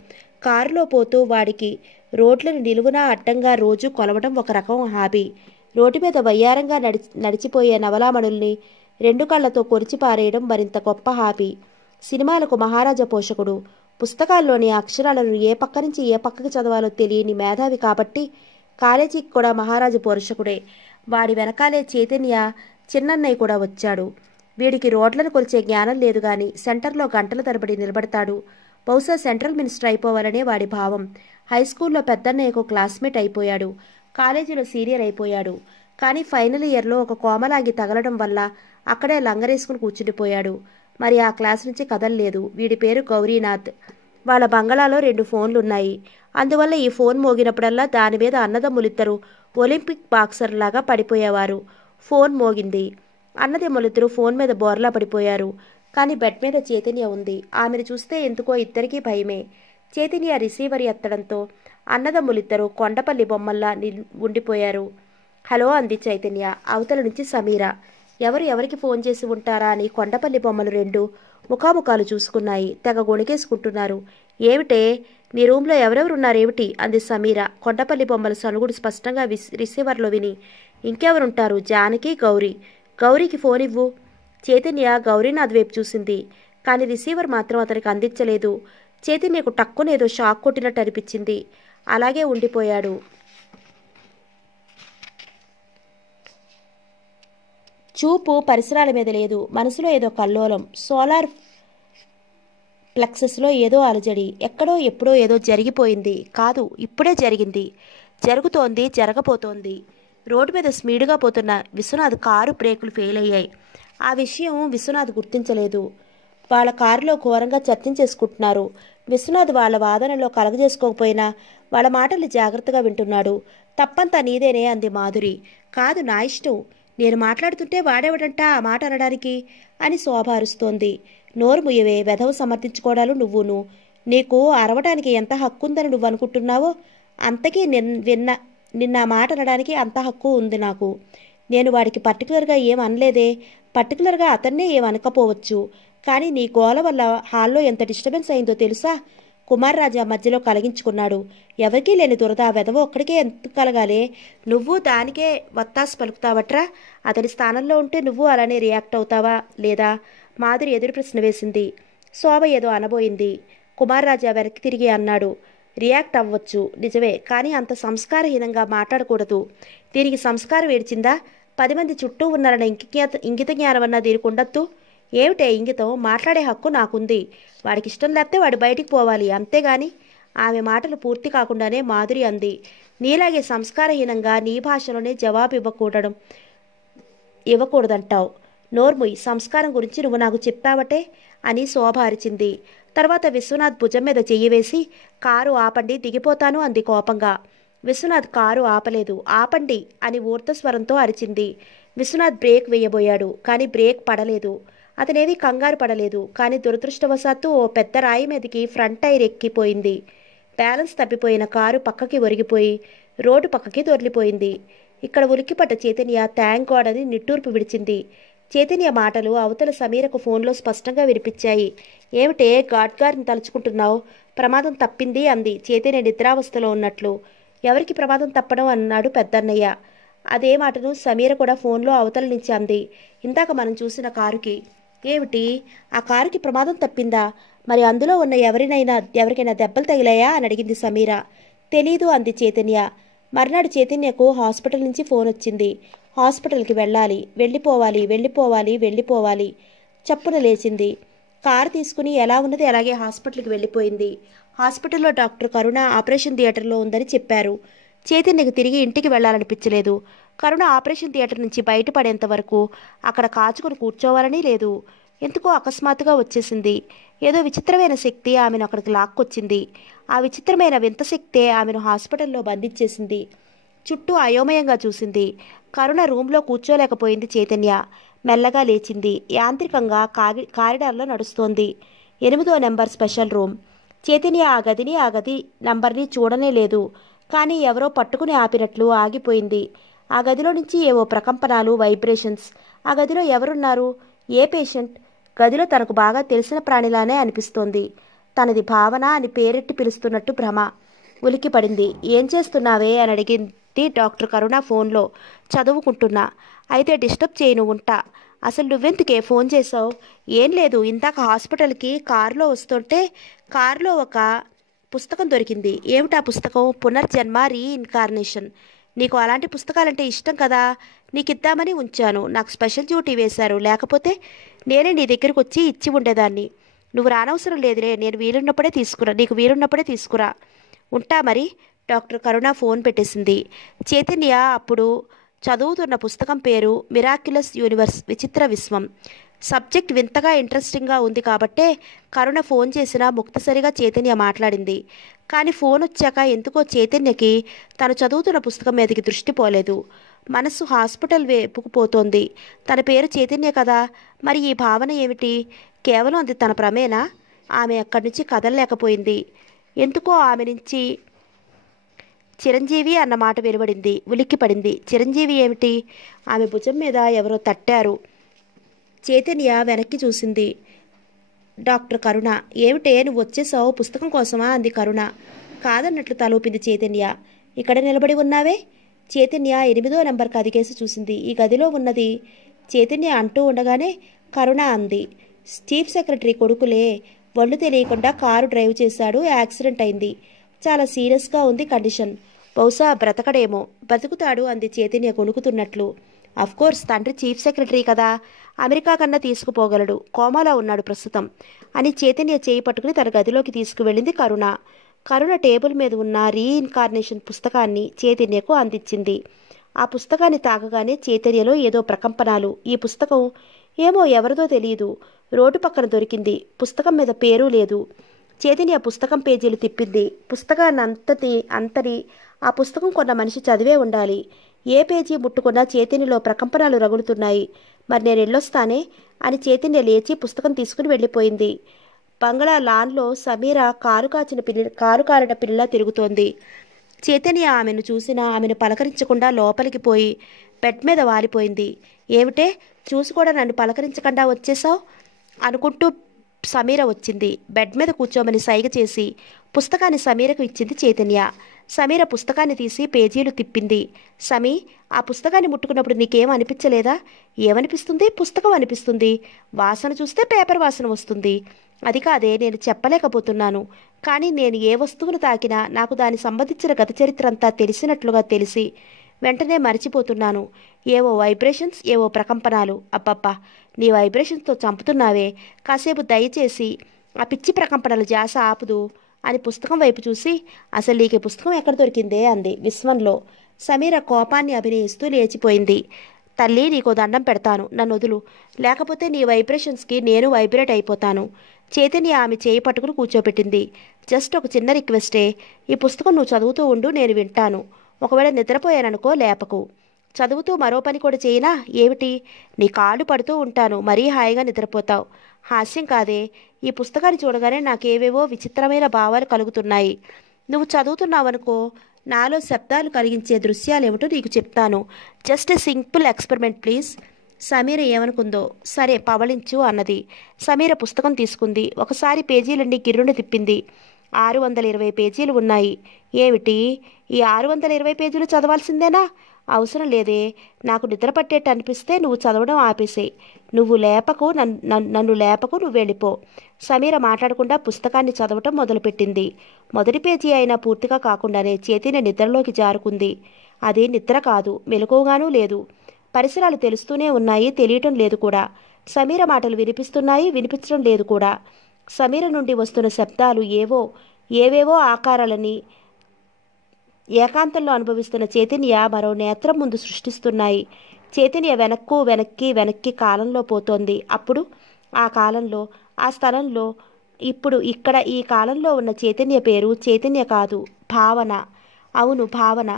కారులో పోతూ వాడికి రోడ్లను నిలువునా అడ్డంగా రోజూ కొలవడం ఒక రకం హాబీ. రోడ్డు మీద వయ్యారంగా నడిచిపోయే నవలామణుల్ని రెండు కళ్లతో కొరిచి పారేయడం మరింత గొప్ప హాబీ. సినిమాలకు మహారాజా పోషకుడు. పుస్తకాల్లోని అక్షరాలను ఏ పక్క నుంచి ఏ పక్కకి చదవాలో తెలియని మేధావి కాబట్టి కాలేజీకి కూడా మహారాజా పోషకుడే. వాడి వెనకాలే చైతన్య చిన్నన్నయ్య కూడా వచ్చాడు. వీడికి రోడ్లను కొలిచే జ్ఞానం లేదు గాని సెంటర్లో గంటల తరబడి నిలబడతాడు. బహుశా సెంట్రల్ మినిస్టర్ అయిపోవాలనే వాడి భావం. హైస్కూల్లో పెద్దన్నయ్యకు క్లాస్మేట్ అయిపోయాడు. కాలేజీలో సీనియర్ అయిపోయాడు. కానీ ఫైనల్ ఇయర్లో ఒక కోమలాగి తగలడం వల్ల అక్కడే లంగరేసుకుని కూర్చుండిపోయాడు. మరి ఆ క్లాస్ నుంచి కదలలేదు. వీడి పేరు గౌరీనాథ్. వాళ్ళ బంగళాలో 2 ఫోన్లున్నాయి. అందువల్ల ఈ ఫోన్ మోగినప్పుడల్లా దాని మీద అన్నదమ్ములిద్దరూ ఒలింపిక్ బాక్సర్లాగా పడిపోయేవారు. ఫోన్ మోగింది. అన్నదమ్ములిద్దరూ ఫోన్ మీద బోర్లా పడిపోయారు. కానీ బెడ్ మీద చైతన్య ఉంది. ఆమెను చూస్తే ఎందుకో ఇద్దరికీ భయమే. చైతన్య రిసీవర్ ఎత్తడంతో అన్నదమ్ములిద్దరూ కొండపల్లి బొమ్మల్లా ఉండిపోయారు. హలో అంది చైతన్య. అవతల నుంచి సమీర. ఎవరికి ఫోన్ చేసి ఉంటారా అని కొండపల్లి బొమ్మలు 2 ముఖాముఖాలు చూసుకున్నాయి. తెగ గొణికేసుకుంటున్నారు. ఏమిటే, నీ రూమ్లో ఎవరెవరున్నారేమిటి అంది సమీర. కొండపల్లి బొమ్మల సనుగుడు స్పష్టంగా రిసీవర్లో విని ఇంకెవరుంటారు? జానకి, గౌరీ. గౌరీకి ఫోన్ ఇవ్వు. చైతన్య గౌరీనాథ్ వైపు చూసింది. కానీ రిసీవర్ మాత్రం అతనికి అందించలేదు. చైతన్యకు టక్కునేదో షాక్ కొట్టినట్టు అనిపించింది. అలాగే ఉండిపోయాడు. చూపు పరిసరాల మీద లేదు. మనసులో ఏదో కల్లోలం. సోలార్ ప్లెక్సెస్లో ఏదో అలజడి. ఎక్కడో ఎప్పుడో ఏదో జరిగిపోయింది. కాదు, ఇప్పుడే జరిగింది. జరుగుతోంది, జరగబోతోంది. రోడ్డు మీద స్పీడ్గా పోతున్న విశ్వనాథ్ కారు బ్రేకులు ఫెయిల్ అయ్యాయి. ఆ విషయం విశ్వనాథ్ గుర్తించలేదు. వాళ్ళ కారులో ఘోరంగా చర్చించేసుకుంటున్నారు. విశ్వనాథ్ వాళ్ళ వాదనలో కలగజేసుకోకపోయినా వాళ్ళ మాటలు జాగ్రత్తగా వింటున్నాడు. తప్పంతా నీదేనే అంది మాధురి. కాదు, నా ఇష్టం. నేను మాట్లాడుతుంటే వాడేవాడంట ఆ మాట అనడానికి అని శోభ అరుస్తోంది. నోరు ముయ్యవే, వెధవ సమర్థించుకోవడాలు నువ్వును. నీకు అరవడానికి ఎంత హక్కు ఉందని నువ్వు అనుకుంటున్నావో అంతకీ నిన్న మాట అనడానికి అంత హక్కు ఉంది నాకు. నేను వాడికి పర్టికులర్గా ఏం అనలేదే. పర్టికులర్గా అతన్నే ఏం అనకపోవచ్చు. కానీ నీ గోల వల్ల హాల్లో ఎంత డిస్టర్బెన్స్ అయిందో తెలుసా? కుమార్ రాజా మధ్యలో కలిగించుకున్నాడు. ఎవరికీ లేని దురద వెధవ ఒక్కడికే ఎంత కలగాలే? నువ్వు దానికే వత్తాసు పలుకుతావట్రా? అతని స్థానంలో ఉంటే నువ్వు అలానే రియాక్ట్ అవుతావా లేదా? మాధురి ఎదురు ప్రశ్న వేసింది. శోభ ఏదో అనబోయింది. కుమార్ రాజా వెనక్కి తిరిగి అన్నాడు. రియాక్ట్ అవ్వచ్చు, నిజమే. కానీ అంత సంస్కారహీనంగా మాట్లాడకూడదు. దీనికి సంస్కారం ఏడ్చిందా? 10 మంది చుట్టూ ఉన్నారన్న ఇంగిత జ్ఞానమన్నా దీనికి ఉండొద్దు. ఏమిటే ఇంగితం? మాట్లాడే హక్కు నాకుంది. వాడికి ఇష్టం లేకపోతే వాడు బయటికి పోవాలి, అంతేగాని. ఆమె మాటలు పూర్తి కాకుండానే మాధురి అంది. నీలాగే సంస్కారహీనంగా నీ భాషలోనే జవాబు ఇవ్వకూడదంటావు. నోర్ముయ్, సంస్కారం గురించి నువ్వు నాకు చెప్తావటే అని శోభ అరిచింది. తర్వాత విశ్వనాథ్ భుజం మీద చెయ్యి వేసి కారు ఆపండి, దిగిపోతాను అంది కోపంగా. విశ్వనాథ్ కారు ఆపలేదు. ఆపండి అని ఊర్ధ్వస్వరంతో అరిచింది. విశ్వనాథ్ బ్రేక్ వేయబోయాడు. కానీ బ్రేక్ పడలేదు. అతనేవి కంగారు పడలేదు. కానీ దురదృష్టవశాత్తు ఓ పెద్ద రాయి మీదకి ఫ్రంట్ టైర్ ఎక్కిపోయింది. బ్యాలెన్స్ తప్పిపోయిన కారు పక్కకి ఒరిగిపోయి రోడ్డు పక్కకి దొర్లిపోయింది. ఇక్కడ ఉలిక్కిపడ్డ చైతన్య థ్యాంక్ గాడ్ అని నిట్టూర్పు విడిచింది. చైతన్య మాటలు అవతల సమీరకు ఫోన్లో స్పష్టంగా వినిపించాయి. ఏమిటే గాడ్గారిని తలుచుకుంటున్నావు? ప్రమాదం తప్పింది అంది చైతన్య నిద్రావస్థలో ఉన్నట్లు. ఎవరికి ప్రమాదం తప్పడం అన్నాడు పెద్దన్నయ్య. అదే మాటను సమీర కూడా ఫోన్లో అవతల నుంచి అంది. ఇందాక మనం చూసిన కారుకి. ఏమిటి, ఆ కారుకి ప్రమాదం తప్పిందా? మరి అందులో ఉన్న ఎవరికైనా దెబ్బలు తగిలాయా అని అడిగింది సమీర. తెలీదు అంది చైతన్య. మర్నాడు చైతన్యకు హాస్పిటల్ నుంచి ఫోన్ వచ్చింది. హాస్పిటల్కి వెళ్ళిపోవాలి. చప్పున లేచింది. కారు తీసుకుని ఎలా ఉన్నది అలాగే హాస్పిటల్కి వెళ్ళిపోయింది. హాస్పిటల్లో డాక్టర్ కరుణ ఆపరేషన్ థియేటర్లో ఉందని చెప్పారు. చైతన్యకు తిరిగి ఇంటికి వెళ్లాలనిపించలేదు. కరుణ ఆపరేషన్ థియేటర్ నుంచి బయటపడేంత వరకు అక్కడ కాచుకుని కూర్చోవాలని లేదు. ఎందుకో అకస్మాత్తుగా వచ్చేసింది. ఏదో విచిత్రమైన శక్తి ఆమెను అక్కడికి లాక్కొచ్చింది. ఆ విచిత్రమైన వింత శక్తే ఆమెను హాస్పిటల్లో బంధించేసింది. చుట్టూ అయోమయంగా చూసింది. కరుణ రూమ్లో కూర్చోలేకపోయింది. చైతన్య మెల్లగా లేచింది. యాంత్రికంగా కారిడార్లో నడుస్తోంది. 8వ నెంబర్ స్పెషల్ రూమ్. చైతన్య ఆ గది నంబర్ని చూడనే లేదు. కానీ ఎవరో పట్టుకుని ఆపినట్లు ఆగిపోయింది. ఆ గదిలో నుంచి ఏవో ప్రకంపనాలు, వైబ్రేషన్స్. ఆ గదిలో ఎవరున్నారు? ఏ పేషెంట్? గదిలో తనకు బాగా తెలిసిన ప్రాణిలానే అనిపిస్తోంది. తనది భావన అని పేరెట్టి పిలుస్తున్నట్టు భ్రమ. ఉలికి పడింది. ఏం చేస్తున్నావే అని అడిగింది డాక్టర్ కరుణ ఫోన్లో. చదువుకుంటున్నా. అయితే డిస్టర్బ్ చేయను, ఉంటా. అసలు నువ్వెందుకే ఫోన్ చేసావు? ఏం లేదు, ఇందాక హాస్పిటల్కి కారులో వస్తుంటే కారులో ఒక పుస్తకం దొరికింది. ఏమిటా పుస్తకం? పునర్జన్మ, రీఇన్కార్నేషన్. నీకు అలాంటి పుస్తకాలంటే ఇష్టం కదా, నీకు ఇద్దామని ఉంచాను. నాకు స్పెషల్ డ్యూటీ వేశారు, లేకపోతే నేనే నీ దగ్గరికి వచ్చి ఇచ్చి ఉండేదాన్ని. నువ్వు రానవసరం లేదులే, నేను వీలున్నప్పుడే తీసుకురా, నీకు వీలున్నప్పుడే తీసుకురా. ఉంటా మరి. డాక్టర్ కరుణ ఫోన్ పెట్టేసింది. చైతన్య అప్పుడు చదువుతున్న పుస్తకం పేరు మిరాక్యులస్ యూనివర్స్, విచిత్ర విశ్వం. సబ్జెక్ట్ వింతగా ఇంట్రెస్టింగ్గా ఉంది కాబట్టే కరుణ ఫోన్ చేసినా ముక్తసరిగా చైతన్య మాట్లాడింది. కానీ ఫోన్ వచ్చాక ఎందుకో చైతన్యకి తను చదువుతున్న పుస్తకం మీదకి దృష్టి పోలేదు. మనస్సు హాస్పిటల్ వైపుకు పోతోంది. తన పేరు చైతన్య కదా, మరి ఈ భావన ఏమిటి? కేవలం అది తన భ్రమేనా? ఆమె అక్కడి నుంచి కదలలేకపోయింది. ఎందుకో ఆమె నుంచి చిరంజీవి అన్న మాట వెలువడింది. ఉలిక్కిపడింది. చిరంజీవి ఏమిటి? ఆమె భుజం మీద ఎవరో తట్టారు. చైతన్య వెనక్కి చూసింది. డాక్టర్ కరుణ. ఏమిటే నువ్వు వచ్చేసావు? పుస్తకం కోసమా అంది కరుణ. కాదన్నట్లు తలూపింది చైతన్య. ఇక్కడ నిలబడి ఉన్నావే? చైతన్య 8వ నెంబర్కి అదికేసి చూసింది. ఈ గదిలో ఉన్నది. చైతన్య అంటూ ఉండగానే కరుణ అంది. చీఫ్ సెక్రటరీ కొడుకులే. ఒళ్ళు తెలియకుండా కారు డ్రైవ్ చేశాడు, యాక్సిడెంట్ అయింది. చాలా సీరియస్గా ఉంది కండిషన్. బహుశా బ్రతకడేమో. బ్రతుకుతాడు అంది చైతన్య గొణుకుతున్నట్లు. అఫ్కోర్స్ తండ్రి చీఫ్ సెక్రటరీ కదా, అమెరికా కన్నా తీసుకుపోగలడు. కోమాలో ఉన్నాడు ప్రస్తుతం అని చైతన్య చేయి పట్టుకుని తన గదిలోకి తీసుకువెళ్ళింది కరుణ. కరుణ టేబుల్ మీద ఉన్న రీఇన్కార్నేషన్ పుస్తకాన్ని చైతన్యకు అందించింది. ఆ పుస్తకాన్ని తాగగానే చైతన్యలో ఏదో ప్రకంపనాలు. ఈ పుస్తకం ఏమో ఎవరిదో తెలియదు. రోడ్డు పక్కన దొరికింది. పుస్తకం మీద పేరు లేదు. చైతన్య పుస్తకం పేజీలు తిప్పింది. పుస్తకాన్ని అంతని ఆ పుస్తకం కొన్న మనిషి చదివే ఉండాలి. ఏ పేజీ ముట్టుకున్నా చైతన్యలో ప్రకంపనాలు రగులుతున్నాయి. మరి నేను వెళ్ళొస్తానే అని చైతన్య లేచి పుస్తకం తీసుకుని వెళ్ళిపోయింది. బంగ్లా లాన్లో సమీర కారు కారిన పిల్ల తిరుగుతోంది. చైతన్య ఆమెను చూసినా ఆమెను పలకరించకుండా లోపలికి పోయి బెడ్ మీద వాలిపోయింది. ఏమిటే, చూసి కూడా నన్ను పలకరించకుండా వచ్చేసావు అనుకుంటూ సమీర వచ్చింది. బెడ్ మీద కూర్చోమని సైగ చేసి పుస్తకాన్ని సమీరకు ఇచ్చింది చైతన్య. సమీర పుస్తకాన్ని తీసి పేజీలు తిప్పింది. సమీ, ఆ పుస్తకాన్ని ముట్టుకున్నప్పుడు నీకేం అనిపించలేదా? ఏమనిపిస్తుంది? పుస్తకం అనిపిస్తుంది. వాసన చూస్తే పేపర్ వాసన వస్తుంది. అది కాదే, నేను చెప్పలేకపోతున్నాను. కానీ నేను ఏ వస్తువును తాకినా నాకు దానికి సంబంధించిన గత చరిత్ర అంతా తెలిసినట్లుగా తెలిసి వెంటనే మర్చిపోతున్నాను. ఏవో వైబ్రేషన్స్, ఏవో ప్రకంపనాలు. అబ్బబ్బా, నీ వైబ్రేషన్స్తో చంపుతున్నావే. కాసేపు దయచేసి ఆ పిచ్చి ప్రకంపనలు జాస ఆపుదు అని పుస్తకం వైపు చూసి, అసలు నీకు పుస్తకం ఎక్కడ దొరికిందే అంది విశ్వంలో. సమీర కోపాన్ని అభినయిస్తూ లేచిపోయింది. తల్లి, నీకో దండం పెడతాను, నన్ను వదులు, లేకపోతే నీ వైబ్రేషన్స్కి నేను వైబ్రేట్ అయిపోతాను. చైతన్య ఆమె చేయి పట్టుకుని కూర్చోబెట్టింది. జస్ట్ ఒక చిన్న రిక్వెస్టే. ఈ పుస్తకం నువ్వు చదువుతూ ఉండు, నేను వింటాను. ఒకవేళ నిద్రపోయాననుకో లేపకు. చదువుతూ మరో పని కూడా చేయనా ఏమిటి? నీ కాళ్ళు పడుతూ ఉంటాను, మరీ హాయిగా నిద్రపోతావు. హాస్యం కాదే. ఈ పుస్తకాన్ని చూడగానే నాకేవేవో విచిత్రమైన భావాలు కలుగుతున్నాయి. నువ్వు చదువుతున్నావనుకో, నాలో శబ్దాలు కలిగించే దృశ్యాలేమిటో నీకు చెప్తాను. Just a simple experiment please. Sameera ఏమనుకుందో. సరే పవళించు అన్నది. సమీర పుస్తకం తీసుకుంది. ఒకసారి పేజీలన్నీ గిర్రుని తిప్పింది. 620 పేజీలు ఉన్నాయి. ఏమిటి, ఈ 620 పేజీలు చదవాల్సిందేనా? అవసరం లేదే. నాకు నిద్ర పట్టేట్టు అనిపిస్తే నువ్వు చదవడం ఆపేసేయి. నువ్వు లేపకు, నన్ను లేపకు, నువ్వు వెళ్ళిపో. సమీర మాట్లాడకుండా పుస్తకాన్ని చదవటం మొదలుపెట్టింది. మొదటి పేజీ అయినా పూర్తిగా కాకుండానే చైతన్య నిద్రలోకి జారుకుంది. అది నిద్ర కాదు, మెలకువగానూ లేదు. పరిసరాలు తెలుస్తూనే ఉన్నాయి, తెలియటం లేదు కూడా. సమీర మాటలు వినిపించడం లేదు కూడా. సమీర నుండి వస్తున్న శబ్దాలు ఏవేవో ఆకారాలని ఏకాంతంలో అనుభవిస్తున్న చైతన్య మరో నేత్రం ముందు సృష్టిస్తున్నాయి. చైతన్య వెనక్కి కాలంలో పోతోంది. అప్పుడు ఆ కాలంలో, ఆ స్థలంలో, ఇప్పుడు ఇక్కడ ఈ కాలంలో ఉన్న చైతన్య పేరు చైతన్య కాదు, భావన. అవును, భావన.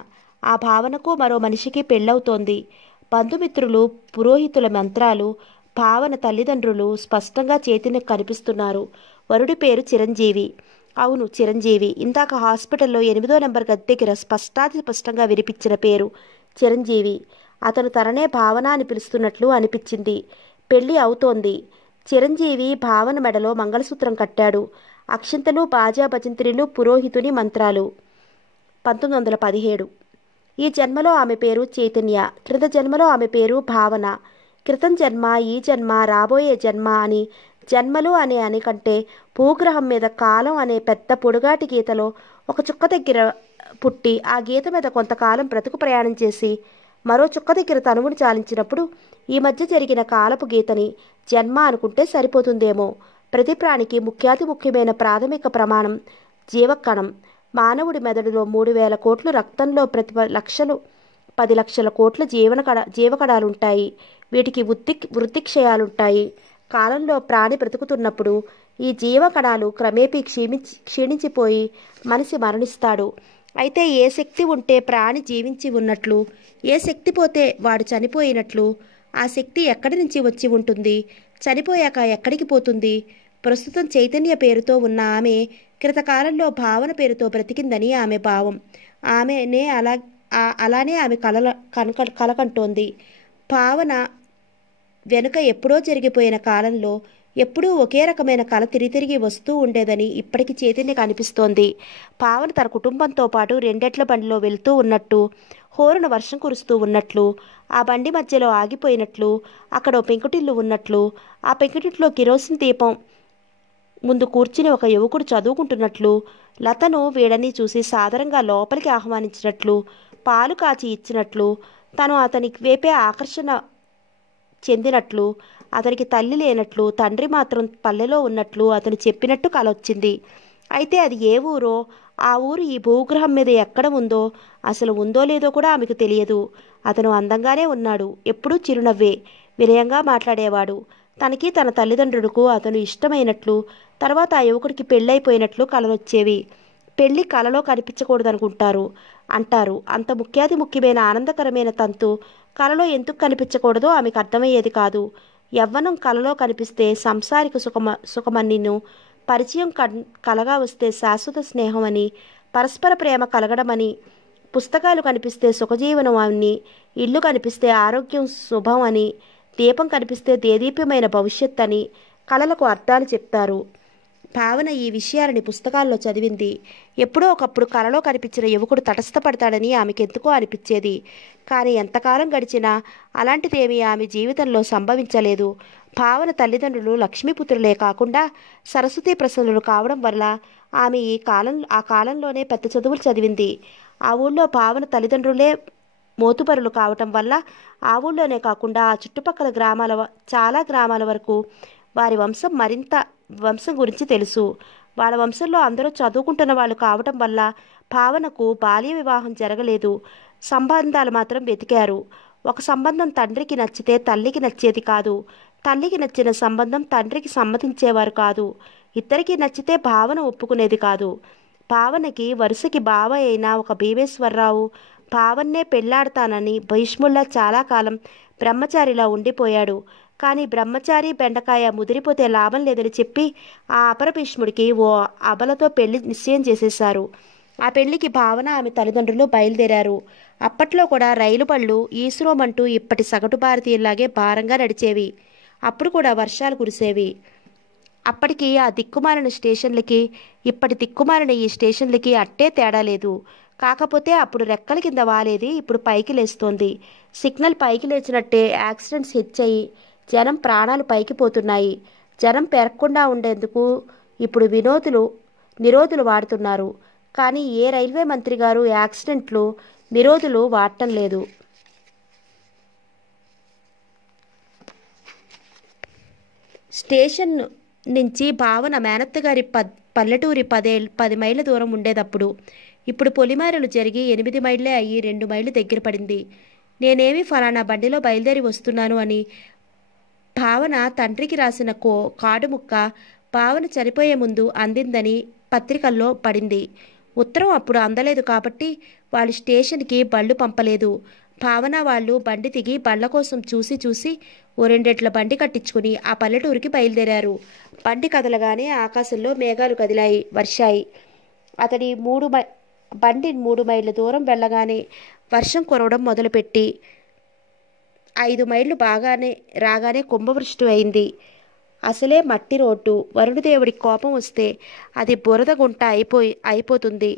ఆ భావనకు మరో మనిషికి పెళ్ళవుతోంది. బంధుమిత్రులు, పురోహితుల మంత్రాలు, భావన తల్లిదండ్రులు స్పష్టంగా చైతన్యకు కనిపిస్తున్నారు. వరుడి పేరు చిరంజీవి. అవును, చిరంజీవి. ఇందాక హాస్పిటల్లో 8వ నెంబర్ గది దగ్గర స్పష్టంగా వినిపించిన పేరు చిరంజీవి. అతను తననే భావన అని పిలుస్తున్నట్లు అనిపించింది. పెళ్లి అవుతోంది. చిరంజీవి భావన మెడలో మంగళసూత్రం కట్టాడు. అక్షింతలు, బాజా భజంత్రీలు, పురోహితుని మంత్రాలు. 1917. ఈ జన్మలో ఆమె పేరు చైతన్య, క్రిత జన్మలో ఆమె పేరు భావన. క్రితం జన్మ, ఈ జన్మ, రాబోయే జన్మ అని జన్మలు అని కంటే భూగ్రహం మీద కాలం అనే పెద్ద పొడుగాటి గీతలో ఒక చుక్క దగ్గర పుట్టి ఆ గీత మీద కొంతకాలం బ్రతుకు ప్రయాణం చేసి మరో చుక్క దగ్గర తనువును చాలించినప్పుడు ఈ మధ్య జరిగిన కాలపు గీతని జన్మ అనుకుంటే సరిపోతుందేమో. ప్రతి ప్రాణికి ముఖ్యమైన ప్రాథమిక ప్రమాణం జీవకణం. మానవుడి మెదడులో 3000 కోట్లు, రక్తంలో ప్రతి 10 లక్షల కోట్ల జీవకణాలుంటాయి. వీటికి వృత్తిక్షయాలుంటాయి. కాలంలో ప్రాణి బ్రతుకుతున్నప్పుడు ఈ జీవకణాలు క్రమేపీ క్షీణించిపోయి మనిషి మరణిస్తాడు. అయితే ఏ శక్తి ఉంటే ప్రాణి జీవించి ఉన్నట్లు, ఏ శక్తి పోతే వాడు చనిపోయినట్లు? ఆ శక్తి ఎక్కడి నుంచి వచ్చి ఉంటుంది? చనిపోయాక ఎక్కడికి పోతుంది? ప్రస్తుతం చైతన్య పేరుతో ఉన్న ఆమె క్రితకాలంలో భావన పేరుతో బ్రతికిందని ఆమె భావం. అలానే ఆమె కలకంటోంది. భావన వెనుక ఎప్పుడో జరిగిపోయిన కాలంలో ఎప్పుడూ ఒకే రకమైన కళ తిరిగి వస్తూ ఉండేదని ఇప్పటికీ చైతన్యకు అనిపిస్తోంది. భావన తన కుటుంబంతో పాటు 2 ఎడ్ల బండిలో వెళ్తూ ఉన్నట్టు, హోరున వర్షం కురుస్తూ ఉన్నట్లు, ఆ బండి మధ్యలో ఆగిపోయినట్లు, అక్కడ ఓ పెంకుటిల్లు ఉన్నట్లు, ఆ పెంకుటిట్లో కిరోసిన్ దీపం ముందు కూర్చుని ఒక యువకుడు చదువుకుంటున్నట్లు, లతను వీడని చూసి సాదరంగా లోపలికి ఆహ్వానించినట్లు, పాలు కాచి ఇచ్చినట్లు, తను అతని వైపే ఆకర్షణ చెందినట్లు, అతనికి తల్లి లేనట్లు, తండ్రి మాత్రం పల్లెలో ఉన్నట్లు అతను చెప్పినట్టు కలొచ్చింది. అయితే అది ఏ ఊరో, ఆ ఊరు ఈ భూగ్రహం మీద ఎక్కడ ఉందో, అసలు ఉందో లేదో కూడా ఆమెకు తెలియదు. అతను అందంగానే ఉన్నాడు. ఎప్పుడూ చిరునవ్వే, వినయంగా మాట్లాడేవాడు. తనకి తన తల్లిదండ్రులకు అతను ఇష్టమైనట్లు, తర్వాత ఆ యువకుడికి పెళ్ళైపోయినట్లు కలలొచ్చేవి. పెళ్లి కలలో అంటారు. అంత ముఖ్యమైన ఆనందకరమైన తంతు కలలో ఎందుకు కనిపించకూడదో ఆమెకు అర్థమయ్యేది కాదు. యవ్వనం కలలో కనిపిస్తే సంసారిక సుఖమనిను, పరిచయం కలగా వస్తే శాశ్వత స్నేహం అని, పరస్పర ప్రేమ కలగడమని, పుస్తకాలు కనిపిస్తే సుఖజీవనం అని, ఇల్లు కనిపిస్తే ఆరోగ్యం శుభం అని, దీపం కనిపిస్తే దేదీప్యమైన భవిష్యత్ అని కలలకు అర్థాలు చెప్తారు. భావన ఈ విషయాలని పుస్తకాల్లో చదివింది. ఎప్పుడో ఒకప్పుడు కలలో కనిపించిన యువకుడు తటస్థపడతాడని ఆమెకెందుకో అనిపించేది. కానీ ఎంతకాలం గడిచినా అలాంటిదేమీ ఆమె జీవితంలో సంభవించలేదు. భావన తల్లిదండ్రులు లక్ష్మీపుత్రులే కాకుండా సరస్వతీ ప్రసన్నులు కావడం వల్ల ఆమె ఆ కాలంలోనే పెద్ద చదువులు చదివింది. ఆ ఊళ్ళో భావన తల్లిదండ్రులే మోతుపరులు కావటం వల్ల ఆ ఊళ్ళోనే కాకుండా ఆ చుట్టుపక్కల చాలా గ్రామాల వరకు వారి వంశం గురించి తెలుసు. వాళ్ళ వంశంలో అందరూ చదువుకుంటున్న వాళ్ళు కావటం వల్ల భావనకు బాల్య వివాహం జరగలేదు. సంబంధాలు మాత్రం వెతికారు. ఒక సంబంధం తండ్రికి నచ్చితే తల్లికి నచ్చేది కాదు. తల్లికి నచ్చిన సంబంధం తండ్రికి సమ్మతించేవారు కాదు. ఇద్దరికీ నచ్చితే భావన ఒప్పుకునేది కాదు. భావనకి వరుసకి బావ అయిన ఒక భీమేశ్వరరావు భావన్నే పెళ్లాడతానని భీష్ముల్లా చాలా కాలం బ్రహ్మచారిలా ఉండిపోయాడు. కానీ బ్రహ్మచారి బెండకాయ ముదిరిపోతే లాభం లేదని చెప్పి ఆ అపర భీష్ముడికి ఓ అబలతో పెళ్లి నిశ్చయం చేసేశారు. ఆ పెళ్లికి భావన ఆమె తల్లిదండ్రులు బయలుదేరారు. అప్పట్లో కూడా రైలు బళ్ళు ఈశ్రోమంటూ ఇప్పటి సగటు భారతీయుల్లాగే భారంగా నడిచేవి. అప్పుడు కూడా వర్షాలు కురిసేవి. అప్పటికి ఆ దిక్కుమాలిన స్టేషన్లకి ఇప్పటి దిక్కుమాలిన ఈ స్టేషన్లకి అట్టే తేడా లేదు. కాకపోతే అప్పుడు రెక్కల కింద వాలేది ఇప్పుడు పైకి లేస్తోంది. సిగ్నల్ పైకి లేచినట్టే యాక్సిడెంట్స్ హెచ్చయి జనం ప్రాణాలు పైకి పోతున్నాయి. జనం పెరగకుండా ఉండేందుకు ఇప్పుడు నిరోధులు వాడుతున్నారు. కానీ ఏ రైల్వే మంత్రి గారు యాక్సిడెంట్లు నిరోధులు వాడటం లేదు. స్టేషన్ నుంచి భావన మేనత్తగారి పల్లెటూరి 10 మైళ్ళ దూరం ఉండేటప్పుడు ఇప్పుడు పొలిమారలు జరిగి 8 మైళ్ళే అయ్యి 2 మైళ్ళు దగ్గర పడింది. నేనేమి ఫలానా బండిలో బయలుదేరి వస్తున్నాను అని భావన తండ్రికి రాసిన కార్డు ముక్క భావన చనిపోయే ముందు అందిందని పత్రికల్లో పడింది. ఉత్తరం అప్పుడు అందలేదు కాబట్టి వాళ్ళు స్టేషన్కి బళ్ళు పంపలేదు. భావన వాళ్ళు బండి దిగి బళ్ళ కోసం చూసి ఓ 2 ఎడ్ల బండి కట్టించుకుని ఆ పల్లెటూరికి బయలుదేరారు. బండి కదలగానే ఆకాశంలో మేఘాలు వర్షాయి. బండి 3 మైళ్ళ దూరం వెళ్ళగానే వర్షం కురవడం మొదలుపెట్టి 5 మైళ్ళు రాగానే కుంభవృష్టి అయింది. అసలే మట్టి రోడ్డు. వరుణదేవుడికి కోపం వస్తే అది బురద గుంట అయిపోతుంది.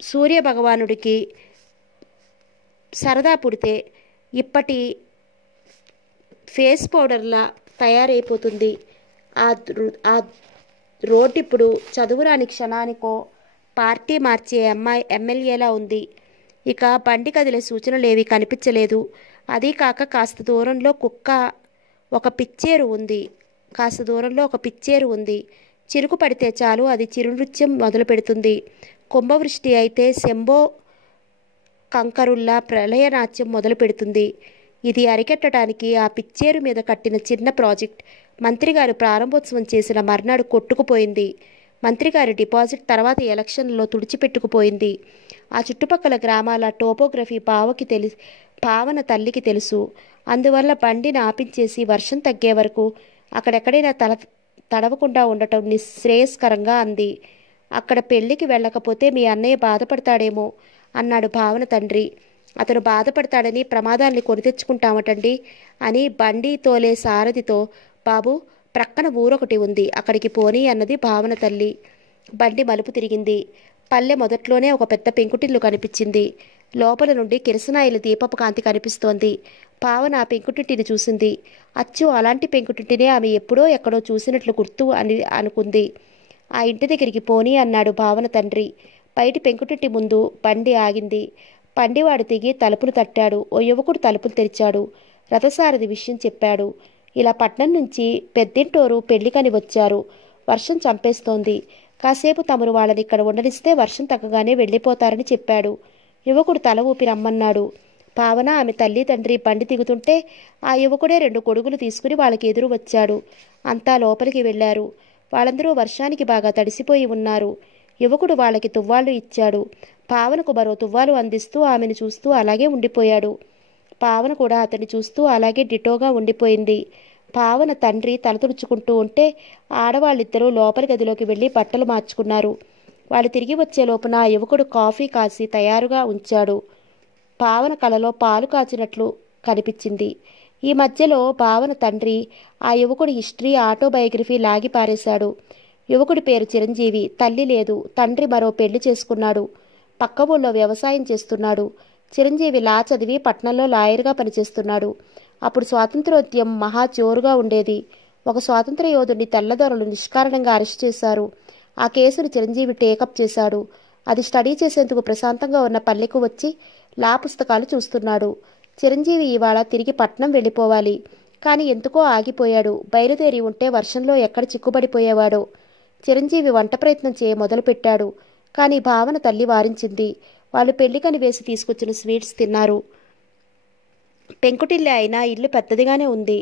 సూర్య భగవానుడికి సరదా పుడితే ఇప్పటి ఫేస్ పౌడర్లా తయారైపోతుంది. ఆ రోడ్డు ఇప్పుడు చదువురాని క్షణానికో పార్టీ మార్చే ఎమ్మెల్యేలా ఉంది. ఇక బండి కదిలే సూచనలేవి కనిపించలేదు. అదీ కాక కాస్త దూరంలో ఒక పిచ్చేరు ఉంది. చిరుకు పడితే చాలు అది చిరునృత్యం మొదలు పెడుతుంది. కుంభవృష్టి అయితే శంభో కంకరుల్లా ప్రళయనాట్యం మొదలు పెడుతుంది. ఇది అరికెట్టడానికి ఆ పిచ్చేరు మీద కట్టిన చిన్న ప్రాజెక్ట్ మంత్రిగారు ప్రారంభోత్సవం చేసిన మర్నాడు కొట్టుకుపోయింది. మంత్రిగారి డిపాజిట్ తర్వాత ఎలక్షన్లో తుడిచిపెట్టుకుపోయింది. ఆ చుట్టుపక్కల గ్రామాల టోపోగ్రఫీ భావన తల్లికి తెలుసు. అందువల్ల బండిని ఆపించేసి వర్షం తగ్గే వరకు అక్కడెక్కడైనా తడవకుండా ఉండటం నిశ్రేయస్కరంగా అంది. అక్కడ పెళ్లికి వెళ్ళకపోతే మీ అన్నయ్య బాధపడతాడేమో అన్నాడు భావన తండ్రి. అతను బాధపడతాడని ప్రమాదాల్ని కొని తెచ్చుకుంటామటండి అని బండి తోలే సారథితో, బాబు ప్రక్కన ఊరొకటి ఉంది, అక్కడికి పోనీ అన్నది భావన తల్లి. బండి మలుపు తిరిగింది. పల్లె మొదట్లోనే ఒక పెద్ద పెంకుటిల్లు కనిపించింది. లోపల నుండి కిరసనాయిల దీపపు కాంతి కనిపిస్తోంది. భావన ఆ పెంకుటింటిని చూసింది. అచ్చు అలాంటి పెంకుటింటినే ఆమె ఎప్పుడో ఎక్కడో చూసినట్లు గుర్తు అనుకుంది. ఆ ఇంటి దగ్గరికి పోనీ అన్నాడు భావన తండ్రి. బయటి పెంకుటింటి ముందు బండి ఆగింది. బండివాడు దిగి తలుపులు తట్టాడు. ఓ యువకుడు తలుపులు తెరిచాడు. రథసారథి విషయం చెప్పాడు. ఇలా పట్నం నుంచి పెద్దింటోరు పెళ్లికని వచ్చారు. వర్షం చంపేస్తోంది. కాసేపు తమరు వాళ్ళని ఇక్కడ ఉండనిస్తే వర్షం తగ్గగానే వెళ్ళిపోతారని చెప్పాడు. యువకుడు తల ఊపి రమ్మన్నాడు. భావన ఆమె తల్లి తండ్రి బండి దిగుతుంటే ఆ యువకుడే 2 గొడుగులు తీసుకుని వాళ్ళకి ఎదురు వచ్చాడు. అంతా లోపలికి వెళ్లారు. వాళ్ళందరూ వర్షానికి బాగా తడిసిపోయి ఉన్నారు. యువకుడు వాళ్ళకి తువ్వాళ్లు ఇచ్చాడు. భావనకు మరో తువ్వాలు అందిస్తూ ఆమెను చూస్తూ అలాగే ఉండిపోయాడు. భావన కూడా అతన్ని చూస్తూ అలాగే డిటోగా ఉండిపోయింది. భావన తండ్రి తల తుడుచుకుంటూ ఉంటే ఆడవాళ్ళిద్దరూ లోపలి గదిలోకి వెళ్ళి బట్టలు మార్చుకున్నారు. వాళ్ళు తిరిగి వచ్చే లోపున ఆ యువకుడు కాఫీ కాసి తయారుగా ఉంచాడు. భావన కలలో పాలు కాచినట్లు కనిపించింది. ఈ మధ్యలో భావన తండ్రి ఆ యువకుడి హిస్టరీ ఆటోబయోగ్రఫీ లాగి పారేశాడు. యువకుడి పేరు చిరంజీవి. తల్లి లేదు. తండ్రి మరో పెళ్లి చేసుకున్నాడు. పక్క ఊళ్ళో వ్యవసాయం చేస్తున్నాడు. చిరంజీవి లా చదివి పట్నంలో లాయర్గా పనిచేస్తున్నాడు. అప్పుడు స్వాతంత్ర్యోద్యమం మహా జోరుగా ఉండేది. ఒక స్వాతంత్ర యోధుడిని తెల్లదొరలు నిష్కారణంగా అరెస్ట్ చేశారు. ఆ కేసును చిరంజీవి టేకప్ చేశాడు. అది స్టడీ చేసేందుకు ప్రశాంతంగా ఉన్న పల్లెకు వచ్చి లా పుస్తకాలు చూస్తున్నాడు. చిరంజీవి ఇవాళ తిరిగి పట్నం వెళ్ళిపోవాలి. కానీ ఎందుకో ఆగిపోయాడు. బయలుదేరి ఉంటే వర్షంలో ఎక్కడ చిక్కుబడిపోయేవాడో. చిరంజీవి వంట ప్రయత్నం మొదలుపెట్టాడు. కానీ భావన తల్లి వారించింది. వాళ్ళు పెళ్లికని వేసి తీసుకొచ్చిన స్వీట్స్ తిన్నారు. పెంకుటిల్లే అయినా ఇల్లు పెద్దదిగానే ఉంది.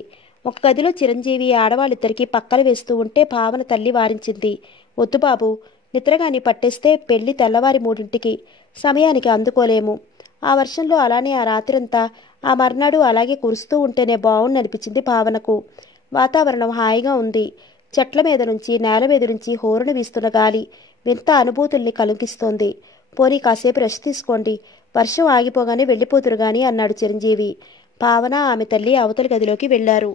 ఒక గదిలో చిరంజీవి ఆడవాళ్ళిద్దరికీ పక్కలు వేస్తూ ఉంటే భావన తల్లి వారించింది. వద్దు బాబు, నిద్రగాని పట్టేస్తే పెళ్లి తెల్లవారి 3ంటికి, సమయానికి అందుకోలేము. ఆ వర్షంలో అలానే ఆ రాత్రంతా ఆ మర్నాడు అలాగే కురుస్తూ ఉంటేనే బాగుండనిపించింది భావనకు. వాతావరణం హాయిగా ఉంది. చెట్ల మీద నుంచి నేల మీద నుంచి హోరున వీస్తున్న గాలి వింత అనుభూతుల్ని కలిగిస్తోంది. పోనీ కాసేపు రెస్ట్ తీసుకోండి, వర్షం ఆగిపోగానే వెళ్ళిపోతురు గాని అన్నాడు చిరంజీవి. భావన ఆమె తల్లి అవతలి గదిలోకి వెళ్లారు.